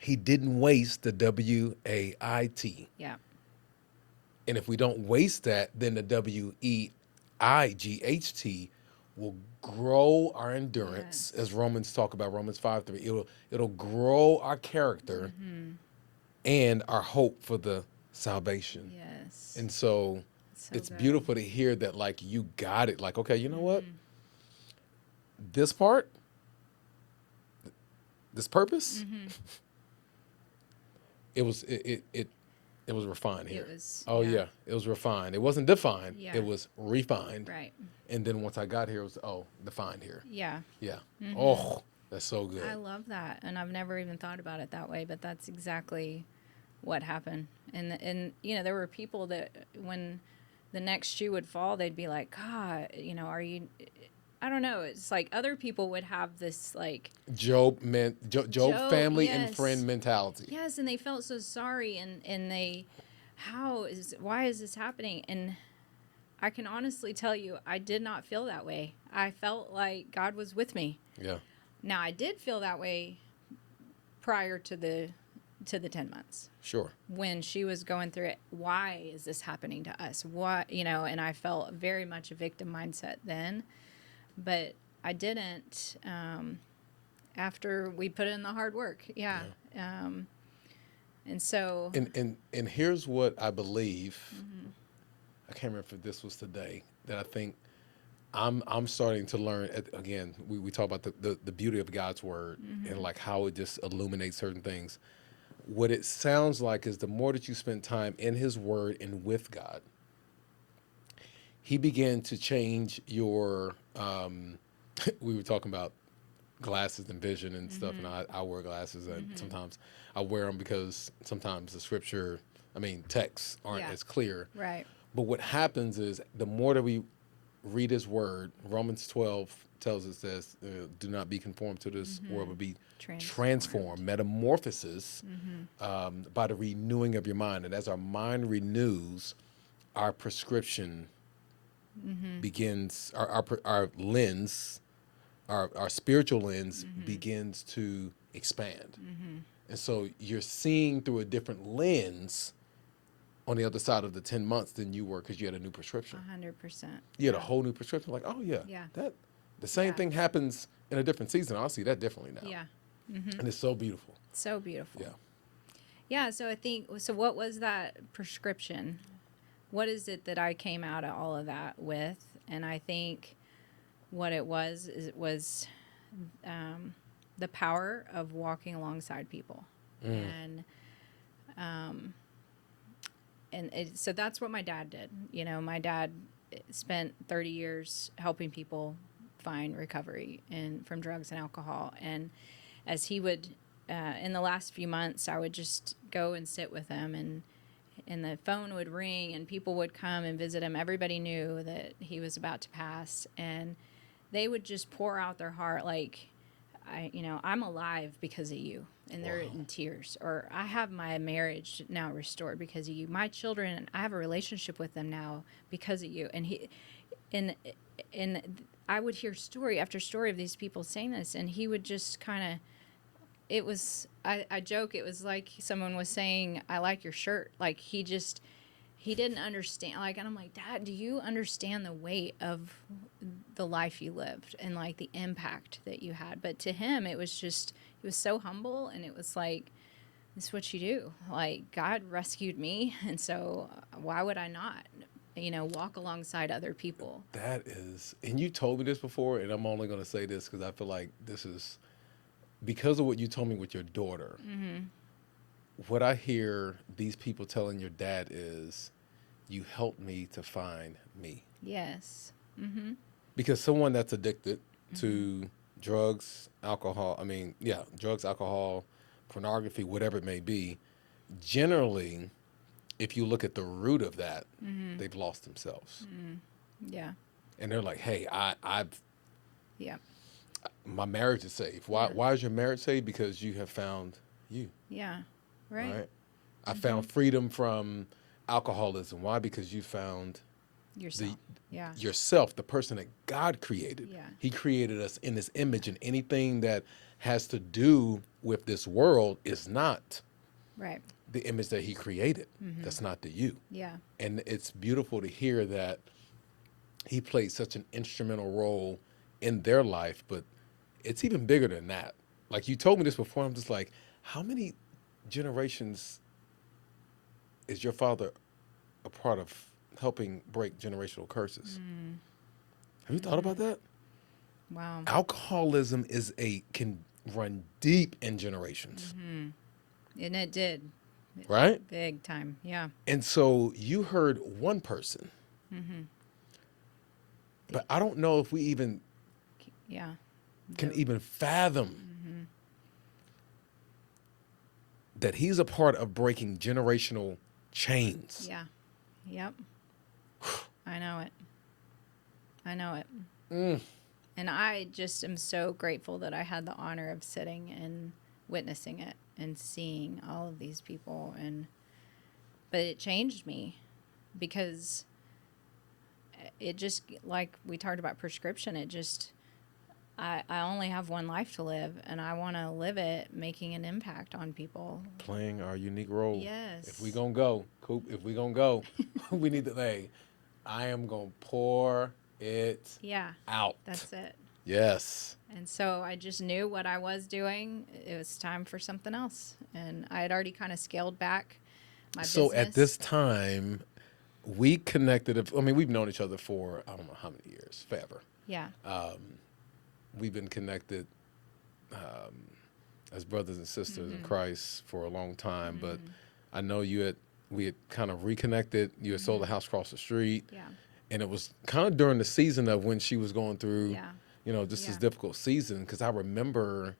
He didn't waste the WAIT. Yeah. And if we don't waste that, then the WEIGHT will grow our endurance, as Romans talk about, Romans 5:3. It'll grow our character and our hope for the salvation. Yes. And so it's good. beautiful to hear that, like, you got it. Like, okay, you know what? This part, this purpose, it was refined here. It was. It was refined. It wasn't defined. Yeah. It was refined. Right. And then once I got here, it was defined here. Yeah. Yeah. Oh, that's so good. I love that, and I've never even thought about it that way, but that's exactly what happened. And there were people that when the next shoe would fall, they'd be like, God, are you? I don't know. It's like other people would have this like Job family and yes. friend mentality. Yes, and they felt so sorry, and why is this happening? And I can honestly tell you, I did not feel that way. I felt like God was with me. Yeah. Now I did feel that way prior to the 10 months. Sure. When she was going through it, why is this happening to us? What, and I felt very much a victim mindset then, but I didn't after we put in the hard work. Yeah. And so. And here's what I believe. I can't remember if this was today that I think I'm starting to learn. Again, we talk about the beauty of God's word and like how it just illuminates certain things. What it sounds like is the more that you spend time in His word and with God, He began to change your we were talking about glasses and vision and stuff, and I wear glasses, and sometimes I wear them because sometimes the scripture, I mean, texts aren't Yeah. as clear. Right. But what happens is the more that we read His Word, Romans 12 tells us this: do not be conformed to this world, but be transformed, metamorphosis, by the renewing of your mind. And as our mind renews, our prescription begins, our lens, our spiritual lens begins to expand. And so you're seeing through a different lens on the other side of the 10 months than you were because you had a new prescription. 100%. You had a whole new prescription. Like, oh, yeah, Yeah. that the same thing happens in a different season. I'll see that differently now. Yeah. And it's so beautiful. So beautiful. Yeah. Yeah. So I think, so what was that prescription? What is it that I came out of all of that with? And I think what it was, is it was the power of walking alongside people. So that's what my dad did. You know, my dad spent 30 years helping people find recovery from drugs and alcohol. And as he would, in the last few months, I would just go and sit with him, and the phone would ring and people would come and visit him. Everybody knew that he was about to pass, and they would just pour out their heart like, I'm alive because of you. And they're in tears. Or I have my marriage now restored because of you. My children, I have a relationship with them now because of you. And I would hear story after story of these people saying this, and he would just kind of, it was, I joke, it was like someone was saying, I like your shirt. Like he didn't understand. Like, and I'm like, Dad, do you understand the weight of the life you lived and like the impact that you had? But to him, it was just, he was so humble, and it was like, this is what you do. Like, God rescued me, and so why would I not, walk alongside other people? That is, and you told me this before, and I'm only going to say this because I feel like this is because of what you told me with your daughter. What I hear these people telling your dad is, you helped me to find me. Yes. Because someone that's addicted to drugs, alcohol, drugs, alcohol, pornography, whatever it may be, generally, if you look at the root of that, they've lost themselves. Yeah. And they're like, hey, Yeah. my marriage is saved. Why is your marriage saved? Because you have found you. Yeah. Right. I found freedom from alcoholism. Why? Because you found Yourself. yourself, the person that God created. Yeah. He created us in His image, and anything that has to do with this world is not Right. the image that He created. That's not the you. Yeah. And it's beautiful to hear that He played such an instrumental role in their life, but it's even bigger than that. Like you told me this before, I'm just like, how many generations is your father a part of helping break generational curses? Have you thought about that? Wow. Alcoholism can run deep in generations, And it did. right? Big time. Yeah. And so you heard one person, but I don't know if we even Yeah. can even fathom that he's a part of breaking generational chains. Yeah. Yep. I know it. I know it. And I just am so grateful that I had the honor of sitting and witnessing it and seeing all of these people. But it changed me because it just, like we talked about prescription, I only have one life to live, and I want to live it making an impact on people. Playing our unique role. Yes. If we gonna go, Coop, we need to, I am gonna pour it out. That's it. Yes. And so I just knew what I was doing. It was time for something else. And I had already kind of scaled back my business. At this time, we connected. We've known each other for, I don't know how many years, forever. Yeah. We've been connected as brothers and sisters in Christ for a long time. But I know we had kind of reconnected. You had sold a house across the street. Yeah. And it was kind of during the season of when she was going through, just this Yeah. difficult season. Because I remember,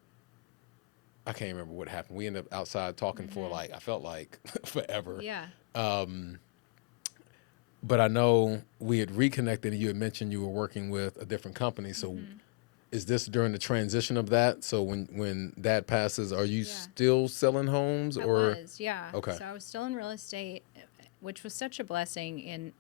I can't remember what happened. We ended up outside talking for like, I felt like forever. Yeah. But I know we had reconnected and you had mentioned you were working with a different company. So is this during the transition of that? So when that passes, are you Yeah. still selling homes I or? was, yeah. Okay. So I was still in real estate, which was such a blessing in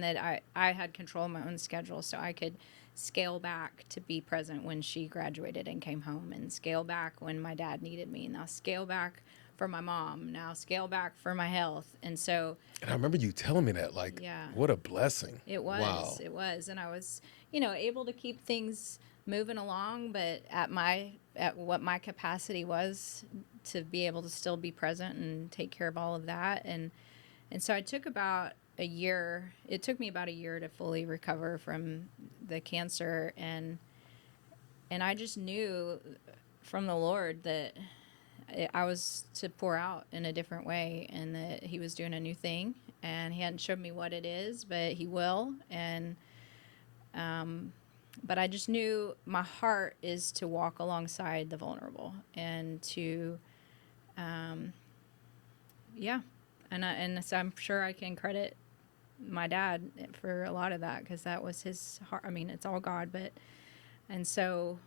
that I had control of my own schedule, so I could scale back to be present when she graduated and came home, and scale back when my dad needed me. Now scale back for my mom. Now scale back for my health, and so And I remember you telling me that, like, yeah. what a blessing. It was. Wow. It was, and I was, able to keep things moving along, but at what my capacity was to be able to still be present and take care of all of that, and so I took about a year. It took me about a year to fully recover from the cancer, and I just knew from the Lord that I was to pour out in a different way, and that He was doing a new thing, and He hadn't showed me what it is, but He will. And but I just knew my heart is to walk alongside the vulnerable and to, yeah, and so I'm sure I can credit my dad for a lot of that, because that was his heart. I mean, it's all God, but and so.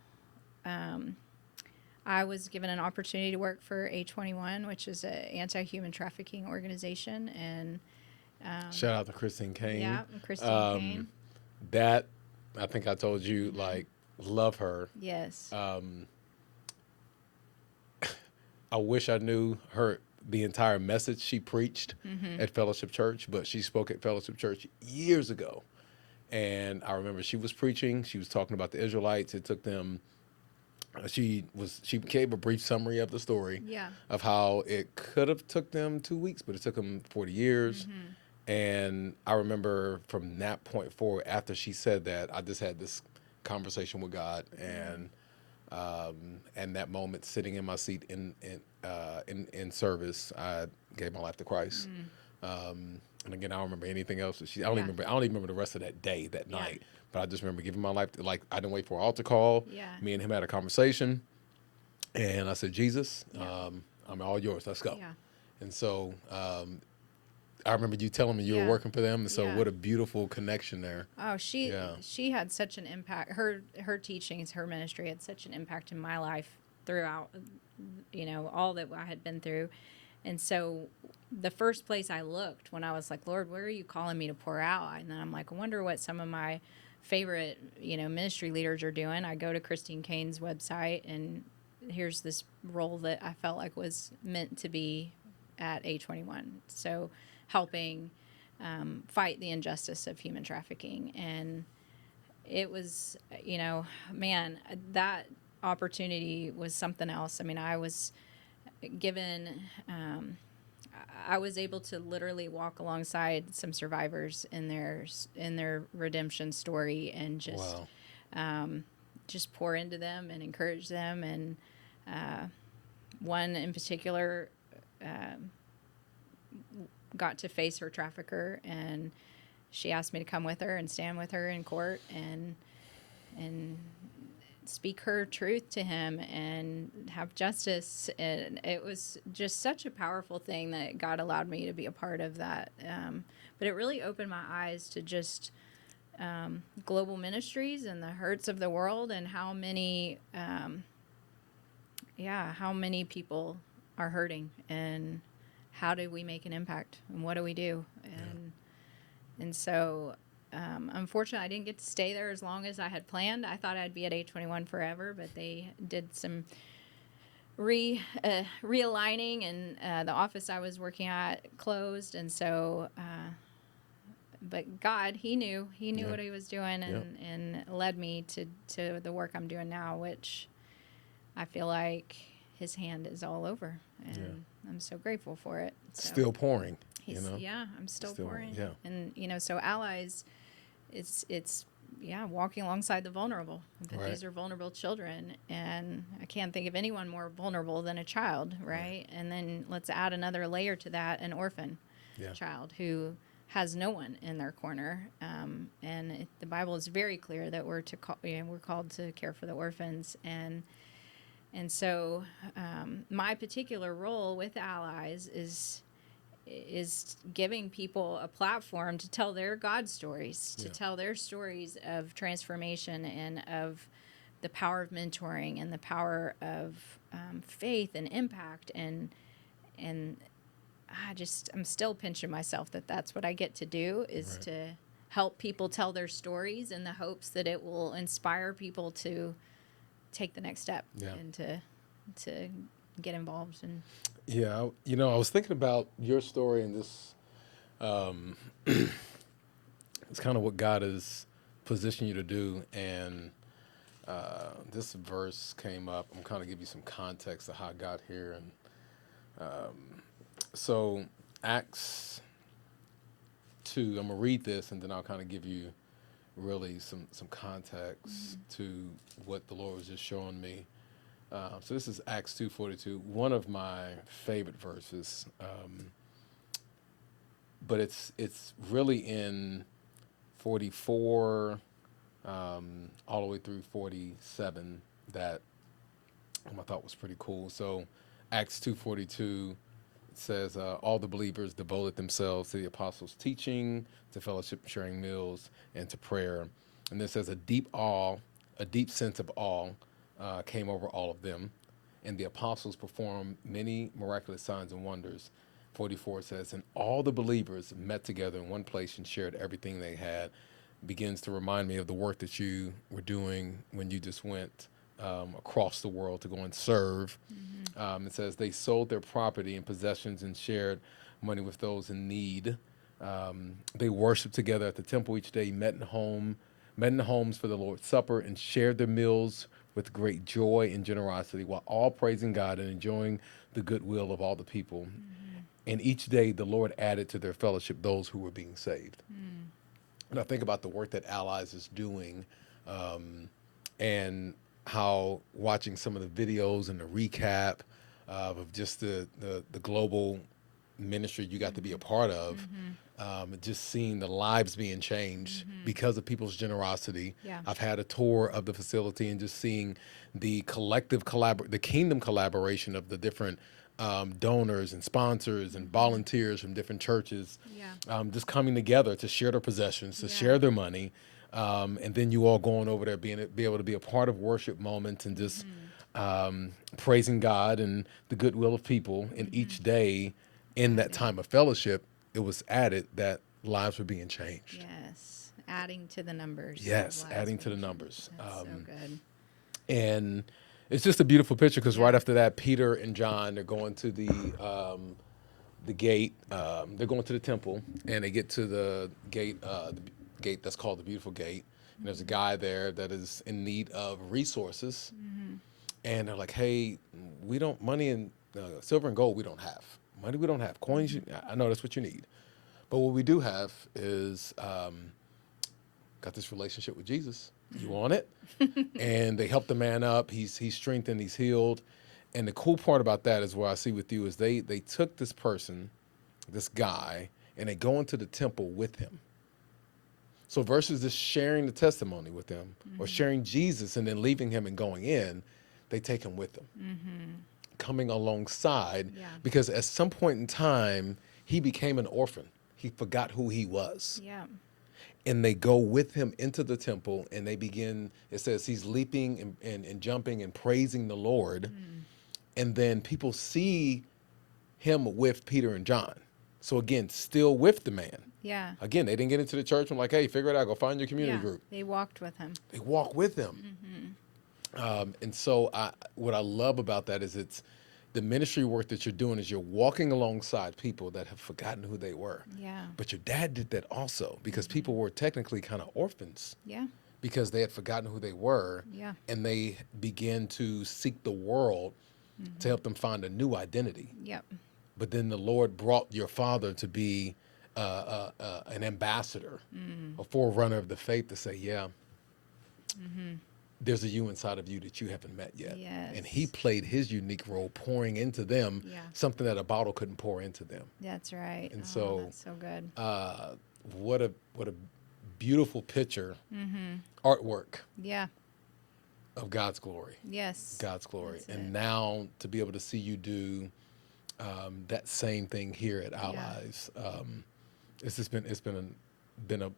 I was given an opportunity to work for A21, which is an anti-human trafficking organization, and Shout out to Christine Kane. yeah, Christine Kane. That, I think I told you, like, love her. Yes. I wish I knew the entire message she preached at Fellowship Church, but she spoke at Fellowship Church years ago. And I remember she was preaching. She was talking about the Israelites. It took them. She gave a brief summary of the story. Yeah. Of how it could have took them 2 weeks, but it took them 40 years. And I remember from that point forward, after she said that, I just had this conversation with God, and that moment sitting in my seat in service, I gave my life to Christ. And again, I don't remember anything else. I don't even remember the rest of that day, that night. But I just remember giving my life. Like, I didn't wait for an altar call. Yeah. Me and him had a conversation, and I said, Jesus, I'm all yours. Let's go. Yeah. And so I remember you telling me you were working for them. And so what a beautiful connection there. Oh, she had such an impact. Her teachings, her ministry had such an impact in my life throughout, all that I had been through. And so the first place I looked when I was like, Lord, where are you calling me to pour out? And then I'm like, I wonder what some of my favorite, ministry leaders are doing. I go to Christine Kane's website, and here's this role that I felt like was meant to be at A21. So helping fight the injustice of human trafficking. And it was, man, that opportunity was something else. I mean, I was given, I was able to literally walk alongside some survivors in their redemption story, and just pour into them and encourage them. And one in particular got to face her trafficker, and she asked me to come with her and stand with her in court and speak her truth to him and have justice. And it was just such a powerful thing that God allowed me to be a part of that. But it really opened my eyes to just global ministries and the hurts of the world, and how many people are hurting, and how do we make an impact, and what do we do? And so unfortunately, I didn't get to stay there as long as I had planned. I thought I'd be at A21 forever, but they did some realigning, and the office I was working at closed. And so, but God, He knew what He was doing, and led me to the work I'm doing now, which I feel like His hand is all over, and I'm so grateful for it. So. Still pouring. Yeah, I'm still pouring. Yeah. And, so Allies, it's walking alongside the vulnerable. But these are vulnerable children, and I can't think of anyone more vulnerable than a child, right? And then let's add another layer to that, an orphan child who has no one in their corner. The Bible is very clear that we're we're called to care for the orphans. And so my particular role with Allies is giving people a platform to tell their God stories, to tell their stories of transformation and of the power of mentoring and the power of faith and impact. And I'm still pinching myself that that's what I get to do, is Right. to help people tell their stories in the hopes that it will inspire people to take the next step and to get involved. And Yeah, I was thinking about your story, and this, it's kind of what God has positioned you to do. And this verse came up. I'm kind of give you some context of how I got here. And so Acts 2, I'm going to read this, and then I'll kind of give you really some context to what the Lord was just showing me. So this is Acts 2:42, one of my favorite verses, but it's really in 44 all the way through 47 that I thought was pretty cool. So Acts 2:42 says, all the believers devoted themselves to the apostles' teaching, to fellowship, sharing meals, and to prayer. And this says a deep sense of awe came over all of them. And the apostles performed many miraculous signs and wonders. 44 says, and all the believers met together in one place and shared everything they had. Begins to remind me of the work that you were doing when you just went across the world to go and serve. It says they sold their property and possessions and shared money with those in need. They worshiped together at the temple each day, met in the homes for the Lord's Supper, and shared their meals with great joy and generosity, while all praising God and enjoying the goodwill of all the people. And each day the Lord added to their fellowship those who were being saved. And I think about the work that Allies is doing, and how watching some of the videos and the recap of just the global ministry you got to be a part of, just seeing the lives being changed because of people's generosity. Yeah. I've had a tour of the facility and just seeing the the kingdom collaboration of the different donors and sponsors and volunteers from different churches, just coming together to share their possessions, to share their money, and then you all going over there be able to be a part of worship moments and just praising God and the goodwill of people. And each day in that time of fellowship, it was added that lives were being changed. Yes, adding to the numbers. Yes, of lives adding to the being numbers. changed. That's so good. And it's just a beautiful picture because right after that, Peter and John, they're going to the gate. They're going to the temple, and they get to the gate that's called the Beautiful Gate. And there's a guy there that is in need of resources, and they're like, "Hey, we don't money and silver and gold. We don't have money. We don't have coins. I know that's what you need, but what we do have is got this relationship with Jesus. You want it?" And they help the man up. He's strengthened. He's healed. And the cool part about that is what I see with you is they took this person, this guy, and they go into the temple with him. So versus just sharing the testimony with him or sharing Jesus and then leaving him and going in, they take him with them, coming alongside, because at some point in time, he became an orphan. He forgot who he was. Yeah. And they go with him into the temple, and they begin, it says he's leaping and jumping and praising the Lord. And then people see him with Peter and John. So again, still with the man. Yeah. Again, they didn't get into the church and like, hey, figure it out, go find your community group. They walked with him. They walk with him. And so what I love about that is it's the ministry work that you're doing is you're walking alongside people that have forgotten who they were. Yeah. But your dad did that also because people were technically kind of orphans. Yeah. Because they had forgotten who they were. Yeah. And they began to seek the world to help them find a new identity. Yep. But then the Lord brought your father to be an ambassador, a forerunner of the faith to say, there's a you inside of you that you haven't met yet. And he Yes. played his unique role pouring into them Yeah. something that a bottle couldn't pour into them. That's right. And Oh, so, that's so good. uh, what a beautiful picture, Mm-hmm. artwork Yeah. of God's glory. Yes. God's glory. That's And it. now to be able to see you do that same thing here at Yeah. Allies, it's been a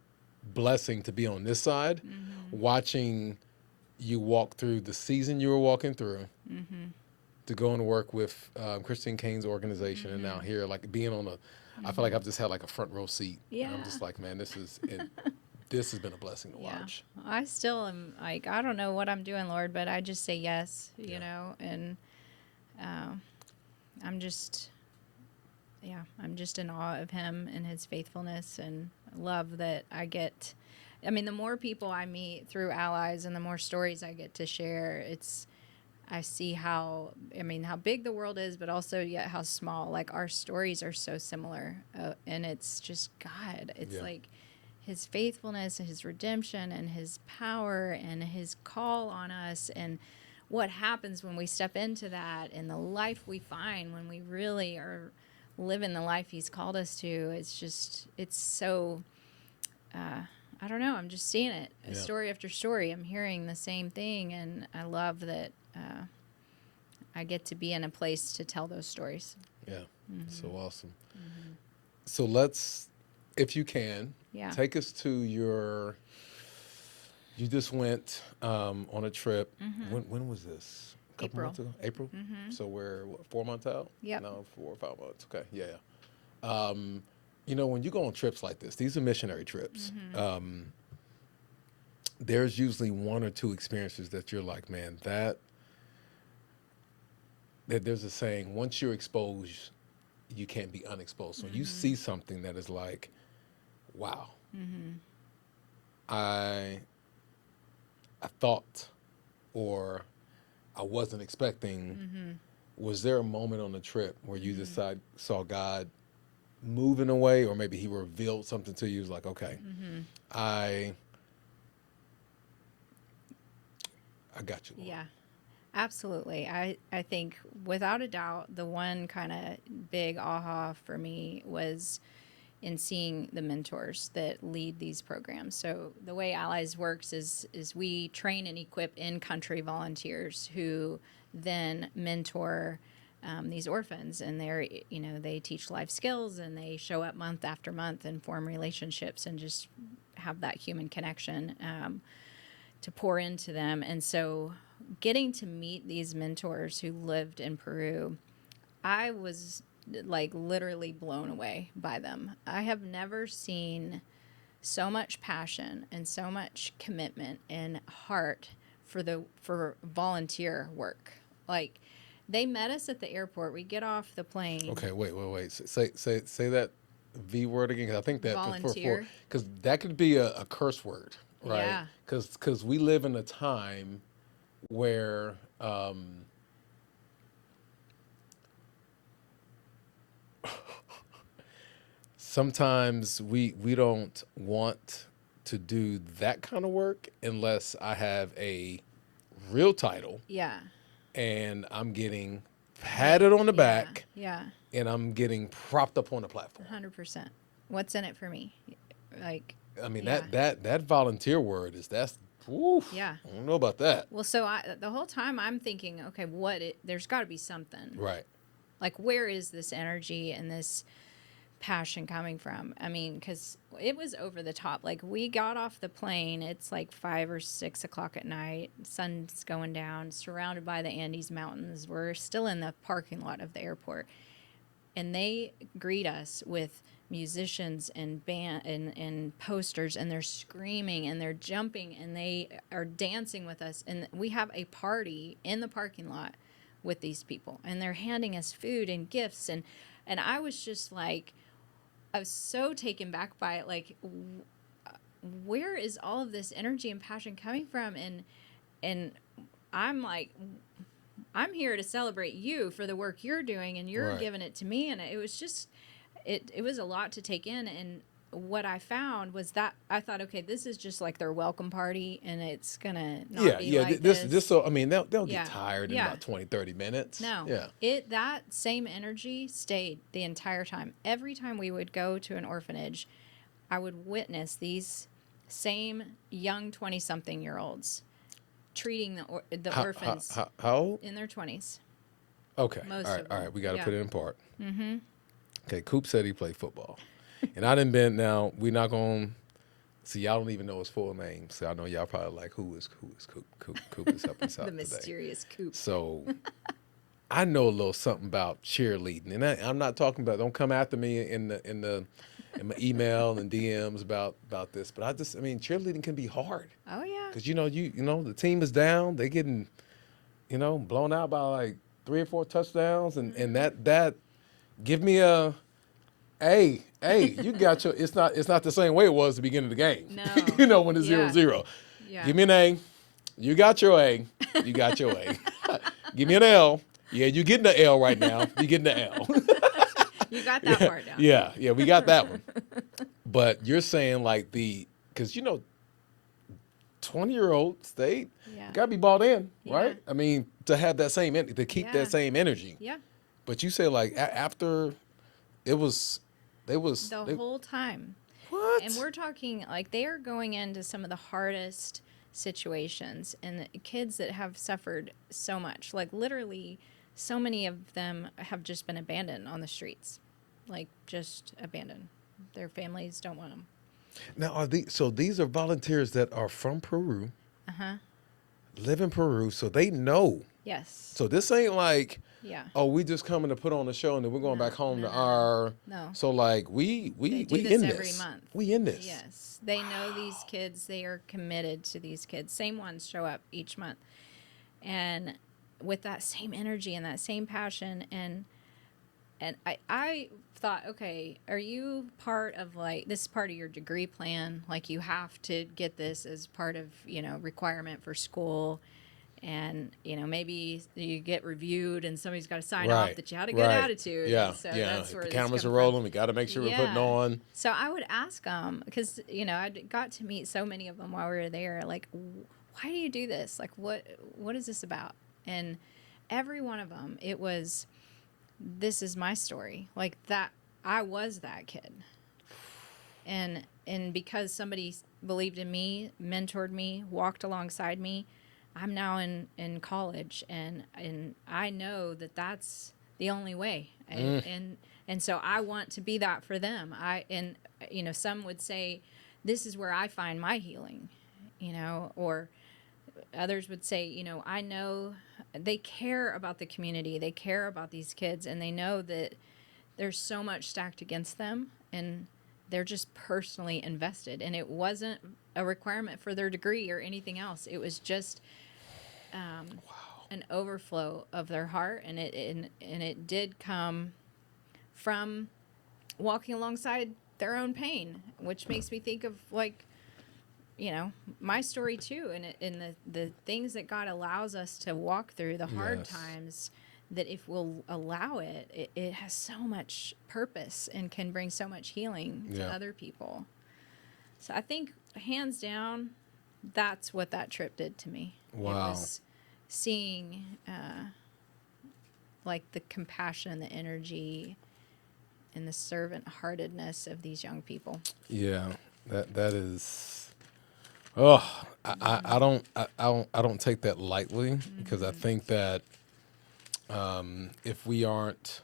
blessing to be on this side, Mm-hmm. watching you walk through the season you were walking through, Mm-hmm. to go and work with Christine Kane's organization, and now Mm-hmm. here, like being on I feel like Mm-hmm. I've just had like a front row seat, and I'm Yeah. just like, man, this has been a blessing to Yeah. watch. I still am like, I don't know what I'm doing, Lord, but I just say yes, Yeah. and uh, I'm just, yeah, I'm just in awe of him and his faithfulness and love that I get. I mean, the more people I meet through Allies and the more stories I get to share, I see how, I mean, how big the world is, but also yet how small. Like our stories are so similar, and it's just God. It's Yeah. like his faithfulness and his redemption and his power and his call on us and what happens when we step into that and the life we find when we really are living the life he's called us to. It's so, I don't know. I'm just seeing it Yeah. story after story. I'm hearing the same thing, and I love that I get to be in a place to tell those stories. Yeah. Mm-hmm. So awesome. Mm-hmm. So let's, if you can, Yeah. take us to you just went on a trip. Mm-hmm. When was this? A couple April. months ago? April? Mm-hmm. So we're, what, 4 months out? Yep. No, 4 or 5 months. Okay. Yeah. When you go on trips like this, these are missionary trips. Mm-hmm. There's usually one or two experiences that you're like, man, that there's a saying, once you're exposed, you can't be unexposed. So you Mm-hmm. see something that is like, wow, Mm-hmm. I thought, or I wasn't expecting. Mm-hmm. Was there a moment on the trip where you Mm-hmm. saw God moving away, or maybe he revealed something to you? It was like, okay, Mm-hmm. I got you, Lord. Yeah. Absolutely. I think without a doubt, the one kind of big aha for me was in seeing the mentors that lead these programs. So the way Allies works is we train and equip in-country volunteers who then mentor these orphans, and they teach life skills, and they show up month after month and form relationships and just have that human connection to pour into them. And so getting to meet these mentors who lived in Peru, I was like literally blown away by them. I have never seen so much passion and so much commitment and heart for volunteer work. Like they met us at the airport. We get off the plane. Okay, wait. Say that V word again. 'Cause I think that Volunteer. because that could be a curse word, right? Yeah. Because we live in a time where sometimes we don't want to do that kind of work unless I have a real title Yeah. and I'm getting patted on the back Yeah. and I'm getting propped up on the platform. 100%. What's in it for me? Like, I mean, yeah. that volunteer word that's oof, Yeah. I don't know about that. Well, so the whole time I'm thinking, okay, there's got to be something. Right. Like, where is this energy and this passion coming from? I mean, because it was over the top. Like, we got off the plane. It's like 5 or 6 o'clock at night. Sun's going down, surrounded by the Andes Mountains. We're still in the parking lot of the airport. And they greet us with musicians and band and posters, and they're screaming and they're jumping and they are dancing with us, and we have a party in the parking lot with these people, and they're handing us food and gifts, and I was just like, I was so taken back by it, like where is all of this energy and passion coming from? And I'm like, I'm here to celebrate you for the work you're doing, and you're Right. giving it to me. And it was just, it was a lot to take in. And what I found was that I thought, okay, this is just like their welcome party, and it's gonna not Yeah, be yeah. like This this. so I mean they'll get Yeah, tired in yeah. about 20, 30 minutes. No, Yeah. that same energy stayed the entire time. Every time we would go to an orphanage, I would witness these same young 20-something-year-olds treating the orphans How old? in their 20s. Okay. Most of All them. right. We got to Yeah. put it in part. Mm-hmm. Okay. Coop said he played football, and I didn't been. Now we're not gonna see. Y'all don't even know his full name, so I know y'all probably like who is Coop. Coop is helping us out The today. mysterious Coop. So I know a little something about cheerleading, and I'm not talking about. Don't come after me in my email and DMs about this. But I mean, cheerleading can be hard Oh yeah. because you know the team is down. They getting blown out by like 3 or 4 touchdowns, and that give me a hey, you got your. It's not the same way it was at the beginning of the game. No. When it's Yeah. 0-0. Yeah. Give me an A. You got your A. You got your A. Give me an L. Yeah, you getting the L right now. You getting the L. You got that part down. Yeah, we got that one. But you're saying like because 20-year-olds, they Yeah. gotta be bought in, Yeah. right? I mean, to have that same to keep Yeah. that same energy. Yeah. But you say like after they was The whole time. what? And we're talking like they are going into some of the hardest situations, and the kids that have suffered so much, like literally so many of them have just been abandoned on the streets, like just abandoned. Their families don't want them. Now these are volunteers that are from Peru, Uh-huh. live in Peru, so they know. Yes. So this ain't like, Yeah. oh, we just coming to put on a show and then we're going No, back home no, to no, our. No. So like we They do we this in every this. month. We in this. Yes. They know these kids. They are committed to these kids. Same ones show up each month. And with that same energy and that same passion, and I thought, okay, are you part of like this is part of your degree plan? Like you have to get this as part of, requirement for school. And, maybe you get reviewed and somebody's got to sign off that you had a good attitude. Yeah, And so yeah. that's where The this cameras come are from. rolling. We got to make sure we're putting Yeah. on. So I would ask them because I got to meet so many of them while we were there. Like, why do you do this? Like, what is this about? And every one of them, it was, this is my story. Like that, I was that kid, and because somebody believed in me, mentored me, walked alongside me, I'm now in college, and I know that that's the only way. And so I want to be that for them. Some would say, this is where I find my healing, or others would say, I know they care about the community, they care about these kids, and they know that there's so much stacked against them, and they're just personally invested. And it wasn't a requirement for their degree or anything else. It was just an overflow of their heart, and it did come from walking alongside their own pain, which makes me think of like, my story too, and the things that God allows us to walk through, the hard Yes. times, that if we'll allow it has so much purpose and can bring so much healing to other people. So I think hands down, that's what that trip did to me. Wow. It was seeing like the compassion, the energy, and the servant-heartedness of these young people. Yeah, that is. Oh, I don't take that lightly because I think that if we aren't,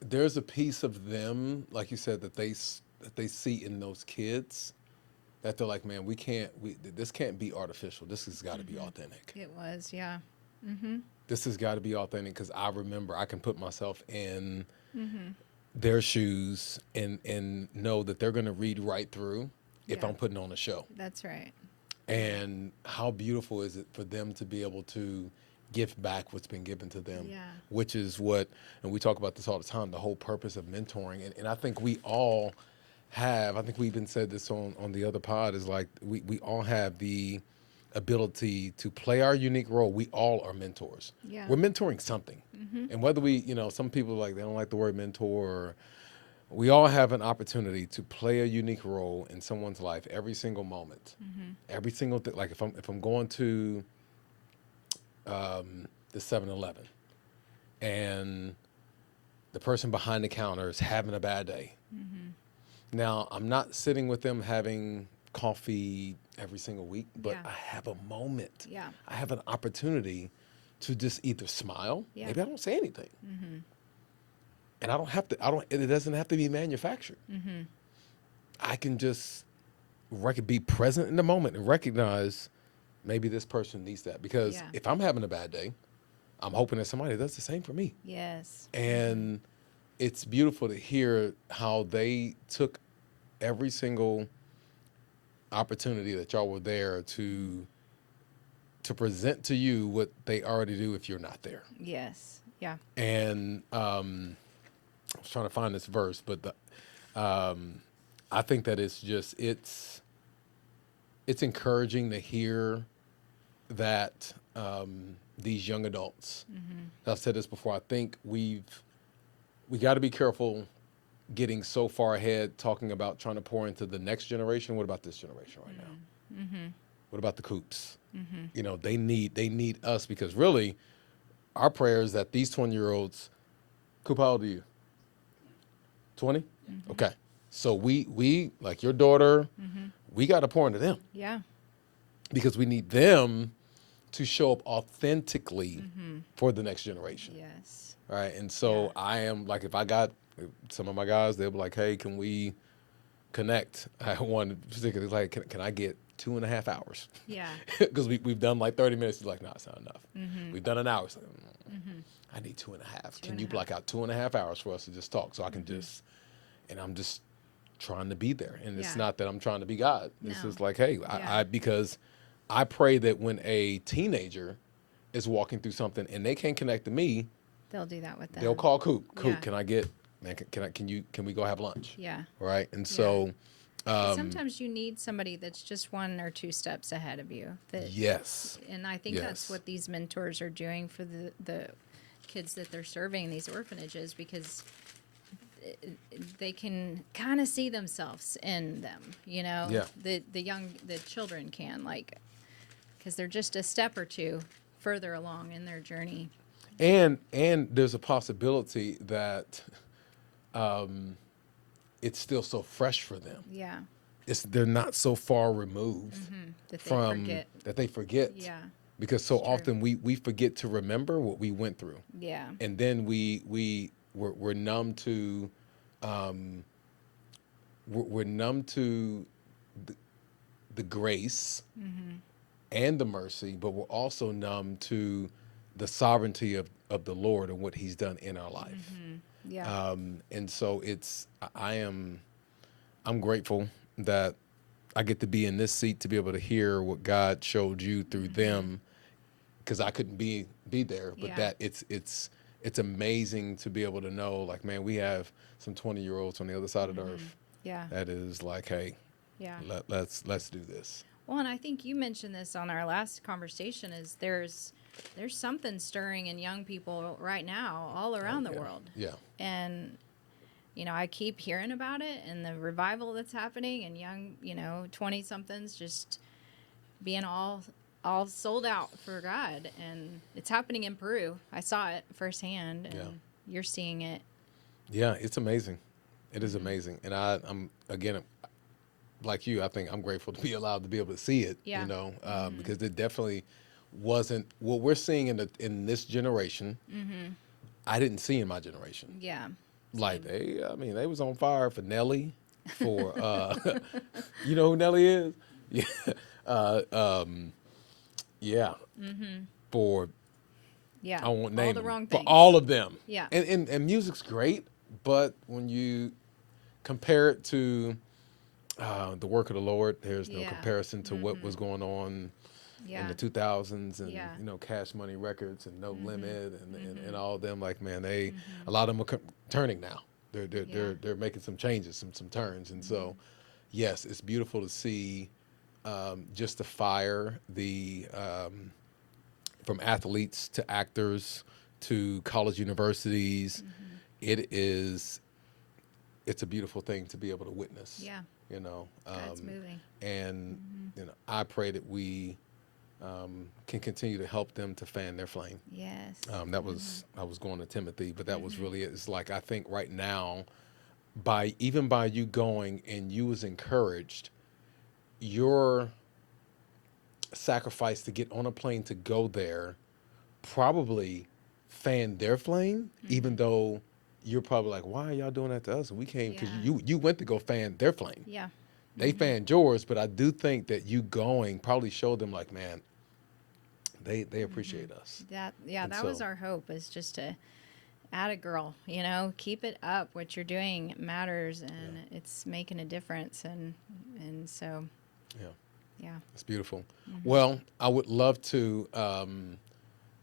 there's a piece of them, like you said, that they see in those kids, that they're like, man, this can't be artificial. This has got to be authentic. It was, yeah. This has got to be authentic because I remember I can put myself in their shoes and know that they're going to read right through if Yeah. I'm putting on a show. That's right. And how beautiful is it for them to be able to give back what's been given to them, Yeah. which is what, and we talk about this all the time, the whole purpose of mentoring. And I think we all have, I think we even said this on the other pod, is like we all have the ability to play our unique role. We all are mentors. Yeah. We're mentoring something. And whether we, some people like, they don't like the word mentor, or we all have an opportunity to play a unique role in someone's life every single moment. Every single thing. Like if I'm going to the 7-Eleven and the person behind the counter is having a bad day. Now, I'm not sitting with them having coffee every single week, but Yeah. I have a moment. Yeah. I have an opportunity to just either smile. Yeah. Maybe I don't say anything. And it doesn't have to be manufactured. I can just be present in the moment and recognize maybe this person needs that. Because Yeah. if I'm having a bad day, I'm hoping that somebody does the same for me. Yes. And it's beautiful to hear how they took every single opportunity that y'all were there to present to you what they already do if you're not there. Yes. Yeah. And I was trying to find this verse, but I think that it's encouraging to hear that these young adults. I've said this before. I think we got to be careful getting so far ahead talking about trying to pour into the next generation. What about this generation right now? What about the Coops? They need us, because really our prayer is that these 20-year-olds, Coop, how old are you? 20? Okay. So we like your daughter, we got to pour into them, Yeah. because we need them to show up authentically for the next generation. Yes. Right. And so Yeah. I am like, if I got some of my guys, they'll be like, hey, can we connect? I want particularly like, can I get 2.5 hours? Yeah. Because we've done like 30 minutes. He's like, no, it's not enough. We've done an hour. It's like, I need 2.5. Can you block out 2.5 hours for us to just talk, so I can just, and I'm just trying to be there. And it's Yeah. not that I'm trying to be God. It's No. just like, hey, Yeah. because I pray that when a teenager is walking through something and they can't connect to me, They'll do that with them. they'll call Coop. Coop, Yeah. can I get, man, can we go have lunch? Yeah. Right. And so, Sometimes you need somebody that's just 1 or 2 steps ahead of you. yes. And I think that's Yes. what these mentors are doing for the kids that they're serving in these orphanages, because they can kind of see themselves in them, Yeah. the children can, like, because they're just a step or two further along in their journey. And there's a possibility that it's still so fresh for them. Yeah. They're not so far removed That they from forget. that they forget. Yeah. Because so It's true. often we forget to remember what we went through, Yeah. and then we're numb to we're numb to the grace and the mercy, but we're also numb to the sovereignty of the Lord and what He's done in our life. Yeah. And so I'm grateful that I get to be in this seat to be able to hear what God showed you through them, because I couldn't be there, but Yeah. that it's amazing to be able to know, like, man, we have some 20-year-olds on the other side of the earth Yeah. that is like, hey, Yeah. let's do this. Well, and I think you mentioned this on our last conversation, is there's something stirring in young people right now all around the world. Yeah. And, I keep hearing about it and the revival that's happening, and young, 20-somethings just being all sold out for God. And it's happening in Peru. I saw it firsthand, and you're seeing it. Yeah, it's amazing. It is amazing. And I'm, again, like you, I think I'm grateful to be allowed to be able to see it, Yeah. because it definitely wasn't what we're seeing in this generation. I didn't see in my generation. Yeah. Like they was on fire for Nelly, for you know who Nelly is? Yeah. Yeah. For Yeah. I won't all name the them, wrong for things. all of them. Yeah. And music's great, but when you compare it to the work of the Lord, there's no Yeah. comparison to what was going on Yeah. in the 2000s, and Yeah. Cash Money Records and No Limit and all of them. Like, man, a lot of them are turning now. They're making some changes, some turns, and so yes, it's beautiful to see just the fire, from athletes to actors to college universities. It is, it's a beautiful thing to be able to witness. Yeah. You know, God's moving. and you know, I pray that we can continue to help them to fan their flame. Yes. That was I was going to Timothy, but that was really it. It's like I think right now, even by you going and you was encouraged, your sacrifice to get on a plane to go there probably fanned their flame, even though you're probably like, why are y'all doing that to us? We came because Yeah. you went to go fan their flame. Yeah. They fanned yours, but I do think that you going probably showed them like, man, they appreciate us. That And was so, our hope, is just to add a girl, keep it up. What you're doing matters, and it's making a difference. And so, yeah, yeah. it's beautiful. Well, I would love to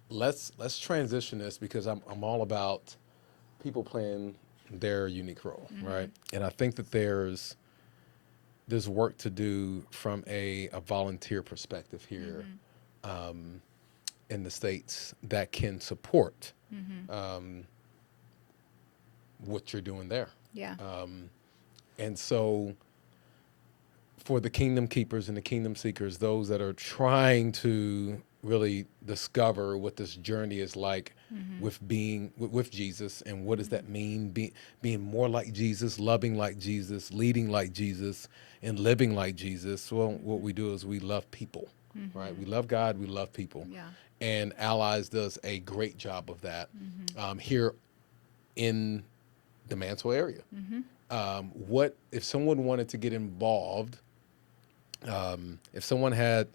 let's transition this because I'm all about people playing their unique role, right? And I think that there's work to do from a volunteer perspective here in the States that can support what you're doing there. Yeah. And so for the kingdom keepers and the kingdom seekers, those that are trying to really discover what this journey is like with being with Jesus, and what does that mean, being more like Jesus, loving like Jesus, leading like Jesus, and living like Jesus. Well, what we do is we love people, right? We love God, we love people. Yeah. And Allies does a great job of that here in the Mansell area. What if someone wanted to get involved? If someone had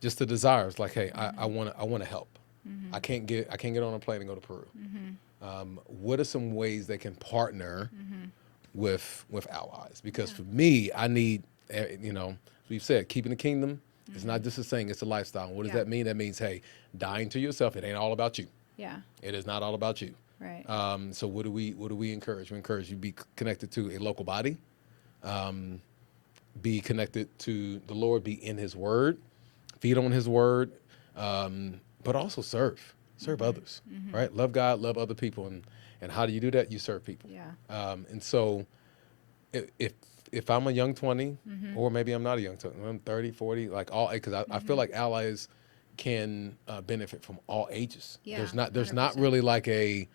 just the desires, like, hey, I want to help. I can't get on a plane and go to Peru. What are some ways they can partner with Allies? Because for me, I need, we've said, keeping the kingdom. It's not just a saying; it's a lifestyle. What does that mean? That means, hey, dying to yourself. It ain't all about you. Yeah. It is not all about you. Right. So what do we encourage? We encourage you to be connected to a local body, be connected to the Lord, be in His Word, feed on His Word, but also serve others, right? Love God, love other people, and how do you do that? You serve people. Yeah. And so, if I'm a young 20, or maybe I'm not a young 20, I'm 30, 40, like all, because I feel like Allies can benefit from all ages. Yeah, There's not 100%. really like it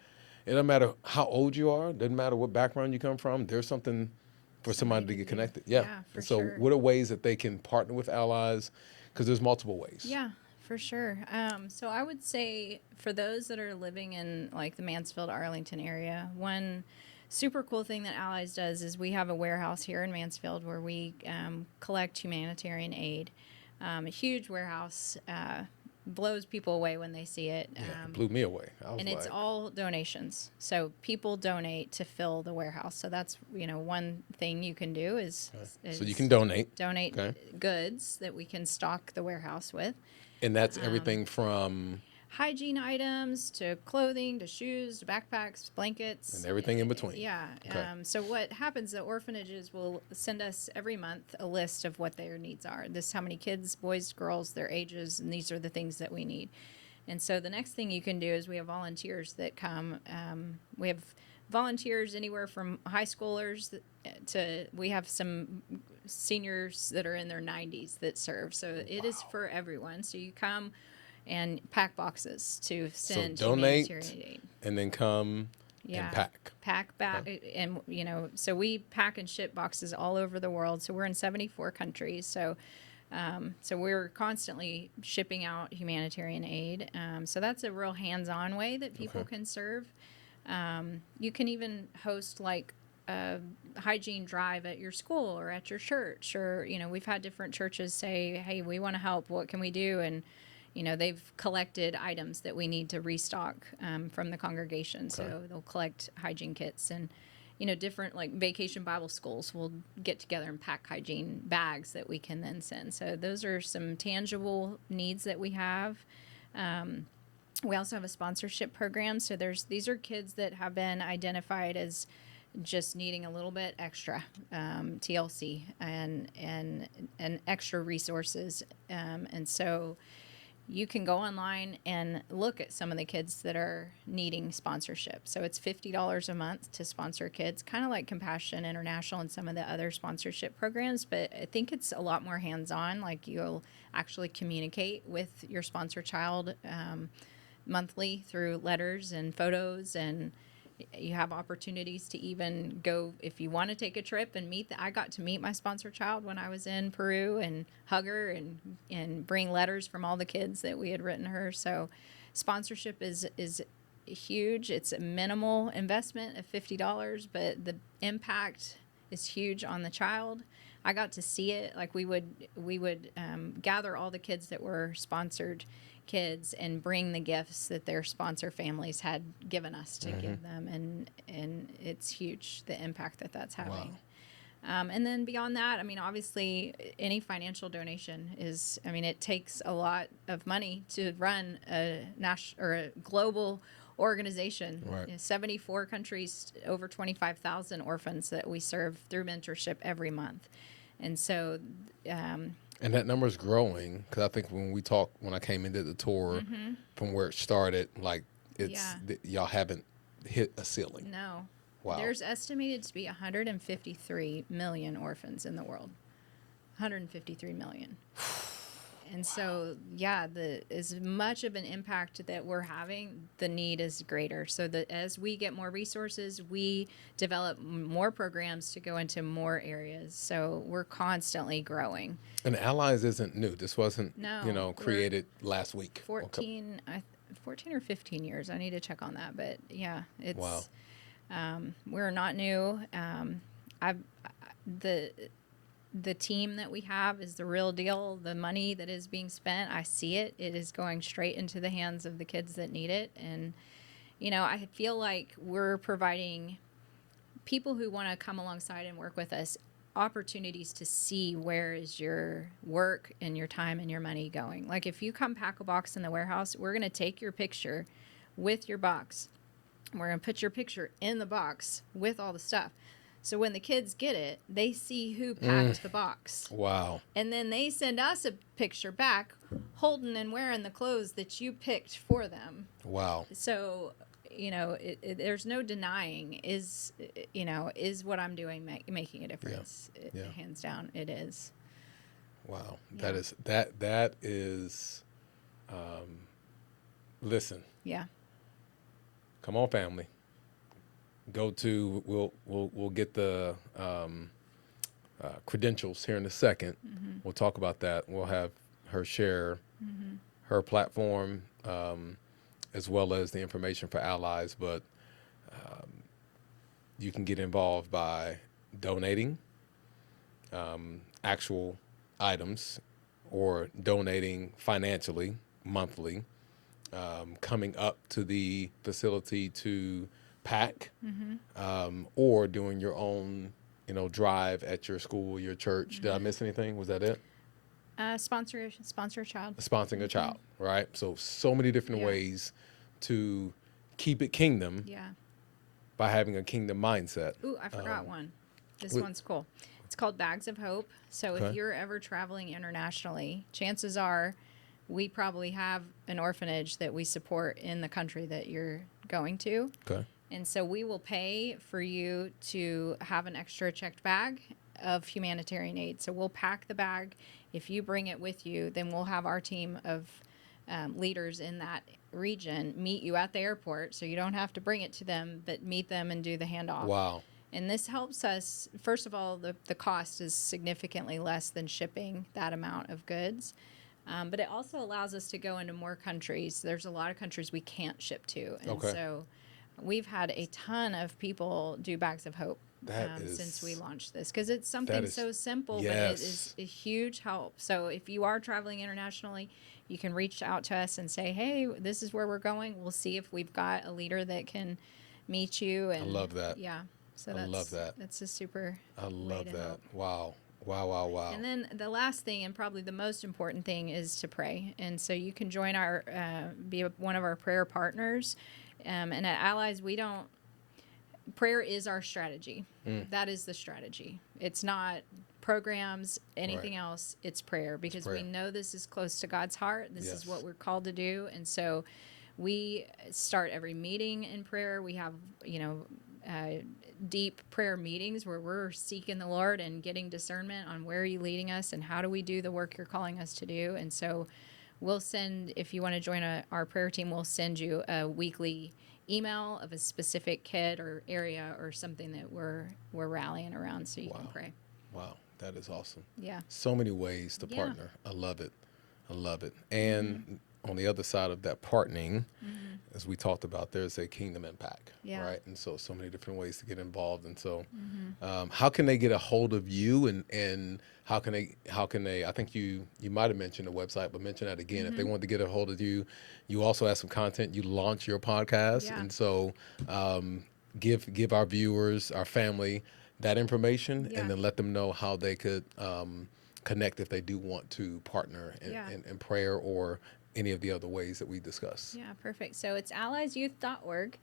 doesn't matter how old you are, doesn't matter what background you come from, there's something for somebody to get do. connected. Yeah, for And so sure. what are ways that they can partner with Allies? Because there's multiple ways. Yeah, for sure. So I would say for those that are living in like the Mansfield, Arlington area, one super cool thing that Allies does is we have a warehouse here in Mansfield where we collect humanitarian aid. A huge warehouse, blows people away when they see it. Yeah, it blew me away. I was And it's all donations. So people donate to fill the warehouse. So that's, one thing you can do is so you can donate. donate Okay. goods that we can stock the warehouse with. And that's everything from Hygiene items to clothing to shoes to backpacks, blankets. and everything in between. Yeah. Okay. So what happens, the orphanages will send us every month a list of what their needs are. This is how many kids, boys, girls, their ages, and these are the things that we need. And so the next thing you can do is we have volunteers that come. We have volunteers anywhere from high schoolers to we have some seniors that are in their 90s that serve. So it is for everyone. So you come and pack boxes to send so donate humanitarian aid. and then come and pack. Pack back, and so we pack and ship boxes all over the world. So we're in 74 countries. So we're constantly shipping out humanitarian aid. So that's a real hands-on way that people can serve. You can even host like a hygiene drive at your school or at your church, or we've had different churches say, "Hey, we want to help. What can we do?" And they've collected items that we need to restock from the congregation. Okay. So they'll collect hygiene kits and, different like vacation Bible schools will get together and pack hygiene bags that we can then send. So those are some tangible needs that we have. We also have a sponsorship program. So these are kids that have been identified as just needing a little bit extra TLC and extra resources. And so you can go online and look at some of the kids that are needing sponsorship. So it's $50 a month to sponsor kids, kind of like Compassion International and some of the other sponsorship programs. But I think it's a lot more hands-on. Like you'll actually communicate with your sponsor child monthly through letters and photos, and you have opportunities to even go if you want to take a trip and meet. I got to meet my sponsor child when I was in Peru and hug her and bring letters from all the kids that we had written her. So sponsorship is huge. It's a minimal investment of $50, but the impact is huge on the child. I got to see it. Like we would gather all the kids that were sponsored kids and bring the gifts that their sponsor families had given us to give them, and it's huge, the impact that that's having. Wow. And then beyond that, I mean, obviously any financial donation is, I mean, it takes a lot of money to run a national or a global organization. Right. 74 countries, over 25,000 orphans that we serve through mentorship every month. And so and that number is growing, because I think when I came into the tour, from where it started, like y'all haven't hit a ceiling. No. Wow. There's estimated to be 153 million orphans in the world. 153 million. And so, as much of an impact that we're having, the need is greater. So that as we get more resources, we develop more programs to go into more areas. So we're constantly growing. And Allies isn't new. This wasn't, created last week. 14 or 15 years. I need to check on that. But yeah, it's, wow. We're not new. The team that we have is the real deal. The money that is being spent, I see it. It is going straight into the hands of the kids that need it. And, I feel like we're providing people who want to come alongside and work with us opportunities to see where is your work and your time and your money going. Like if you come pack a box in the warehouse, we're going to take your picture with your box. We're going to put your picture in the box with all the stuff. So when the kids get it, they see who packed the box. Wow. And then they send us a picture back holding and wearing the clothes that you picked for them. Wow. So, there's no denying is what I'm doing making a difference. Yeah. Hands down, it is. Wow. Yeah. That is listen. Yeah. Come on, family. Go to we'll get the credentials here in a second. We'll talk about that. We'll have her share her platform as well as the information for Allies. But you can get involved by donating actual items or donating financially monthly, coming up to the facility to pack, or doing your own, drive at your school, your church. Did I miss anything? Was that it? Sponsor a child. Sponsoring a child, right? So many different ways to keep it kingdom. Yeah. By having a kingdom mindset. Ooh, I forgot one. This one's cool. It's called Bags of Hope. So if you're ever traveling internationally, chances are we probably have an orphanage that we support in the country that you're going to. Okay. And so we will pay for you to have an extra checked bag of humanitarian aid. So we'll pack the bag. If you bring it with you, then we'll have our team of leaders in that region meet you at the airport. So you don't have to bring it to them, but meet them and do the handoff. Wow. And this helps us, first of all, the cost is significantly less than shipping that amount of goods. But it also allows us to go into more countries. There's a lot of countries we can't ship to. And so we've had a ton of people do Bags of Hope since we launched this, because it's something so simple, but it is a huge help. So if you are traveling internationally, you can reach out to us and say, hey, this is where we're going. We'll see if we've got a leader that can meet you. And I love that. Yeah. So I love that. That's a super I love that. Help. Wow. Wow. And then the last thing, and probably the most important thing, is to pray. And so you can join be one of our prayer partners. And at Allies, we don't prayer is our strategy. That is the strategy. It's not programs, anything else. It's prayer, because we know this is close to God's heart. This is what we're called to do. And so we start every meeting in prayer. We have, deep prayer meetings where we're seeking the Lord and getting discernment on where are you leading us and how do we do the work you're calling us to do. And so we'll send, if you want to join our prayer team, we'll send you a weekly email of a specific kid or area or something that we're rallying around so you can pray. Wow, that is awesome. Yeah. So many ways to partner. I love it. And on the other side of that partnering, as we talked about, there's a kingdom impact, right? And so many different ways to get involved. And so how can they get a hold of you, and how can they, I think you might have mentioned the website, but mention that again. If they want to get a hold of you, you also have some content, you launch your podcast. And so give our viewers, our family, that information, and then let them know how they could connect if they do want to partner in prayer or any of the other ways that we discuss. Yeah, perfect. So it's alliesyouth.org.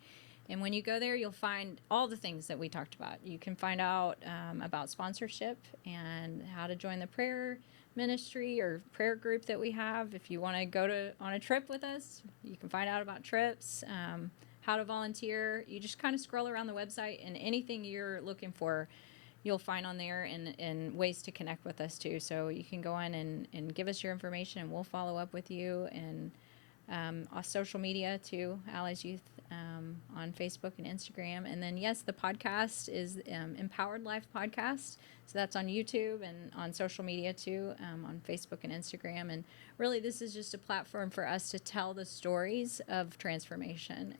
And when you go there, you'll find all the things that we talked about. You can find out about sponsorship and how to join the prayer ministry or prayer group that we have. If you want to go on a trip with us, you can find out about trips, how to volunteer. You just kind of scroll around the website, and anything you're looking for, you'll find on there, and ways to connect with us too. So you can go in and give us your information, and we'll follow up with you. And on social media too, Allies Youth on Facebook and Instagram. And then, yes, the podcast is Empowered Life Podcast. So that's on YouTube and on social media too, on Facebook and Instagram. And really, this is just a platform for us to tell the stories of transformation.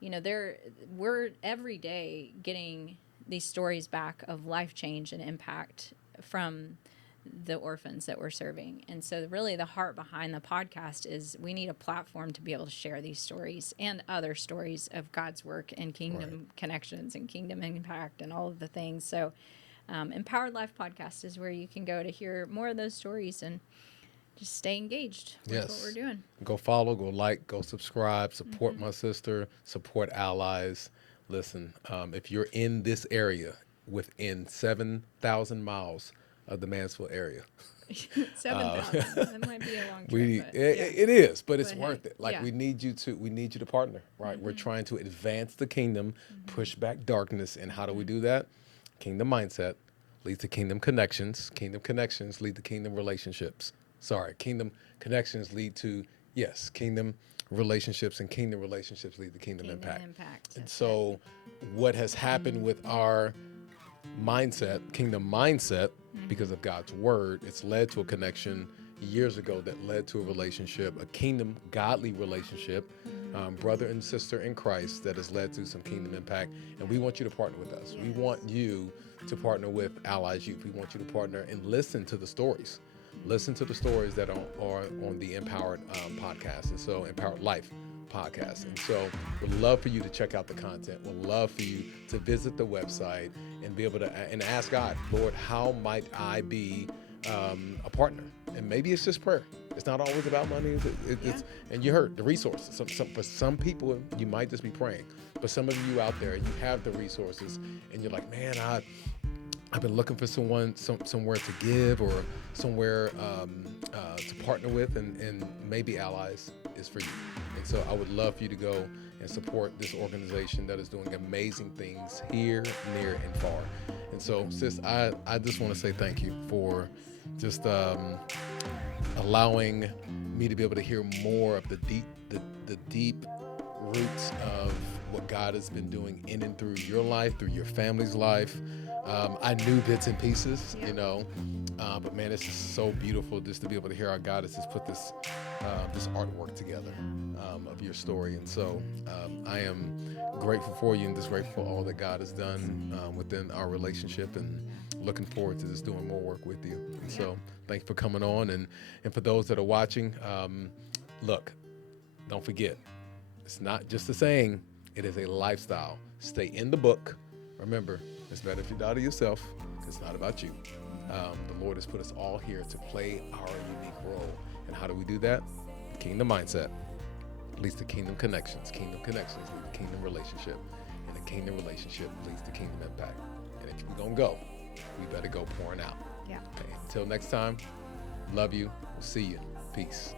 We're every day getting these stories back of life change and impact from the orphans that we're serving. And so really the heart behind the podcast is we need a platform to be able to share these stories and other stories of God's work and kingdom connections and kingdom impact and all of the things. So Empowered Life Podcast is where you can go to hear more of those stories and just stay engaged with what we're doing. Go follow, go like, go subscribe, support my sister, support Allies. Listen, if you're in this area within 7,000 miles of the Mansfield area. 7,000. That might be a long trip. It is, but it's worth it. Yeah. We need you to partner, right? We're trying to advance the kingdom, push back darkness. And how do we do that? Kingdom mindset leads to kingdom connections. Kingdom connections lead to kingdom relationships. Kingdom connections lead to, kingdom relationships, and kingdom relationships lead to kingdom impact. And so what has happened with our mindset, kingdom mindset, because of God's word, it's led to a connection years ago that led to a relationship, a kingdom godly relationship, brother and sister in Christ, that has led to some kingdom impact. And we want you to partner with us. We want you to partner with Allies Youth. We want you to partner and listen to the stories. Listen to the stories that are on the Empowered podcast, and so Empowered Life podcast. And so we'd love for you to check out the content. We'd love for you to visit the website and be able to and ask God, Lord, how might I be a partner? And maybe it's just prayer. It's not always about money. It's and you heard the resources. For some people, you might just be praying. But some of you out there, you have the resources, and you're like, man, I've been looking for somewhere to give or somewhere to partner with, and maybe Allies is for you. And so I would love for you to go and support this organization that is doing amazing things here, near, and far. And so, sis, I just want to say thank you for just allowing me to be able to hear more of the deep roots of what God has been doing in and through your life, through your family's life. I knew bits and pieces, but man, it's just so beautiful just to be able to hear how God has just put this artwork together of your story. And so I am grateful for you and just grateful for all that God has done within our relationship, and looking forward to just doing more work with you. And so thanks for coming on. And for those that are watching, look, don't forget, it's not just a saying, it is a lifestyle. Stay in the book. Remember, it's better if you die to yourself, because it's not about you. The Lord has put us all here to play our unique role. And how do we do that? Kingdom mindset leads to kingdom connections. Kingdom connections lead to kingdom relationship. And a kingdom relationship leads to kingdom impact. And if we're going to go, we better go pouring out. Yeah. Okay, until next time, love you. We'll see you. Peace.